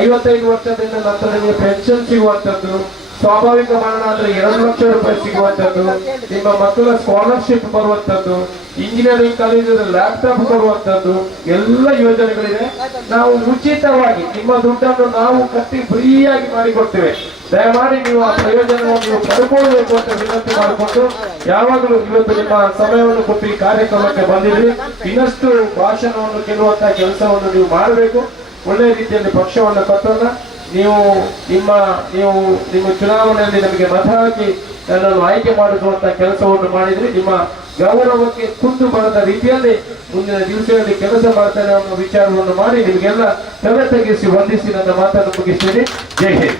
55 ವರ್ಷದಿಂದ ನಂತರ ನಿಮಗೆ ಪೆನ್ಷನ್ ಸಿಗುವಂತದ್ದು, ಸ್ವಾಭಾವಿಕ ಮರಣ ಆದ್ರೆ 2 ಲಕ್ಷ ರೂಪಾಯಿ ಸಿಗುವಂತದ್ದು, ನಿಮ್ಮ ಮಕ್ಕಳ ಸ್ಕಾಲರ್ಶಿಪ್ ಬರುವಂತದ್ದು, ಇಂಜಿನಿಯರಿಂಗ್ ಕಾಲೇಜಲ್ಲಿ ಲ್ಯಾಪ್ಟಾಪ್ ಕೊಡುವಂತದ್ದು ಎಲ್ಲ ಯೋಜನೆಗಳಿದೆ. ನಾವು ಉಚಿತವಾಗಿ ನಿಮ್ಮ ದುಡ್ಡನ್ನು ನಾವು ಕಟ್ಟಿ ಫ್ರೀಯಾಗಿ ಮಾಡಿಕೊಡ್ತೇವೆ. ದಯಮಾಡಿ ನೀವು ಆ ಪ್ರಯೋಜನವನ್ನು ನೀವು ಪಡ್ಕೊಳ್ಬೇಕು ಅಂತ ವಿನಂತಿ ಮಾಡಿಕೊಂಡು, ಯಾವಾಗಲೂ ಇವತ್ತು ನಿಮ್ಮ ಸಮಯವನ್ನು ಕೊಟ್ಟು ಈ ಕಾರ್ಯಕ್ರಮಕ್ಕೆ ಬಂದಿದ್ರಿ. ಇನ್ನಷ್ಟು ಭಾಷಣವನ್ನು ಕೇಳುವಂತಹ ಕೆಲಸವನ್ನು ನೀವು ಮಾಡಬೇಕು. ಒಳ್ಳೆಯ ರೀತಿಯಲ್ಲಿ ಪಕ್ಷವನ್ನು ಕಟ್ಟೋಣ. ನೀವು ನಿಮ್ಮ ಚುನಾವಣೆಯಲ್ಲಿ ನಮಗೆ ಮತ ಹಾಕಿ ನನ್ನನ್ನು ಆಯ್ಕೆ ಮಾಡಿಸುವಂತ ಕೆಲಸವನ್ನು ಮಾಡಿದ್ರಿ. ನಿಮ್ಮ ಗೌರವಕ್ಕೆ ಕುಂದು ಬರದ ರೀತಿಯಲ್ಲಿ ಮುಂದಿನ ದಿವಸಗಳಲ್ಲಿ ಕೆಲಸ ಮಾಡ್ತೇನೆ ಅನ್ನೋ ವಿಚಾರವನ್ನು ಮಾಡಿ ನಿಮಗೆಲ್ಲ ತಲೆ ತೆಗೆಸಿ ವಂದಿಸಿ ನನ್ನ ಮಾತನ್ನು ಮುಗಿಸ್ತೀನಿ. ಜೈ ಹಿಂದ್.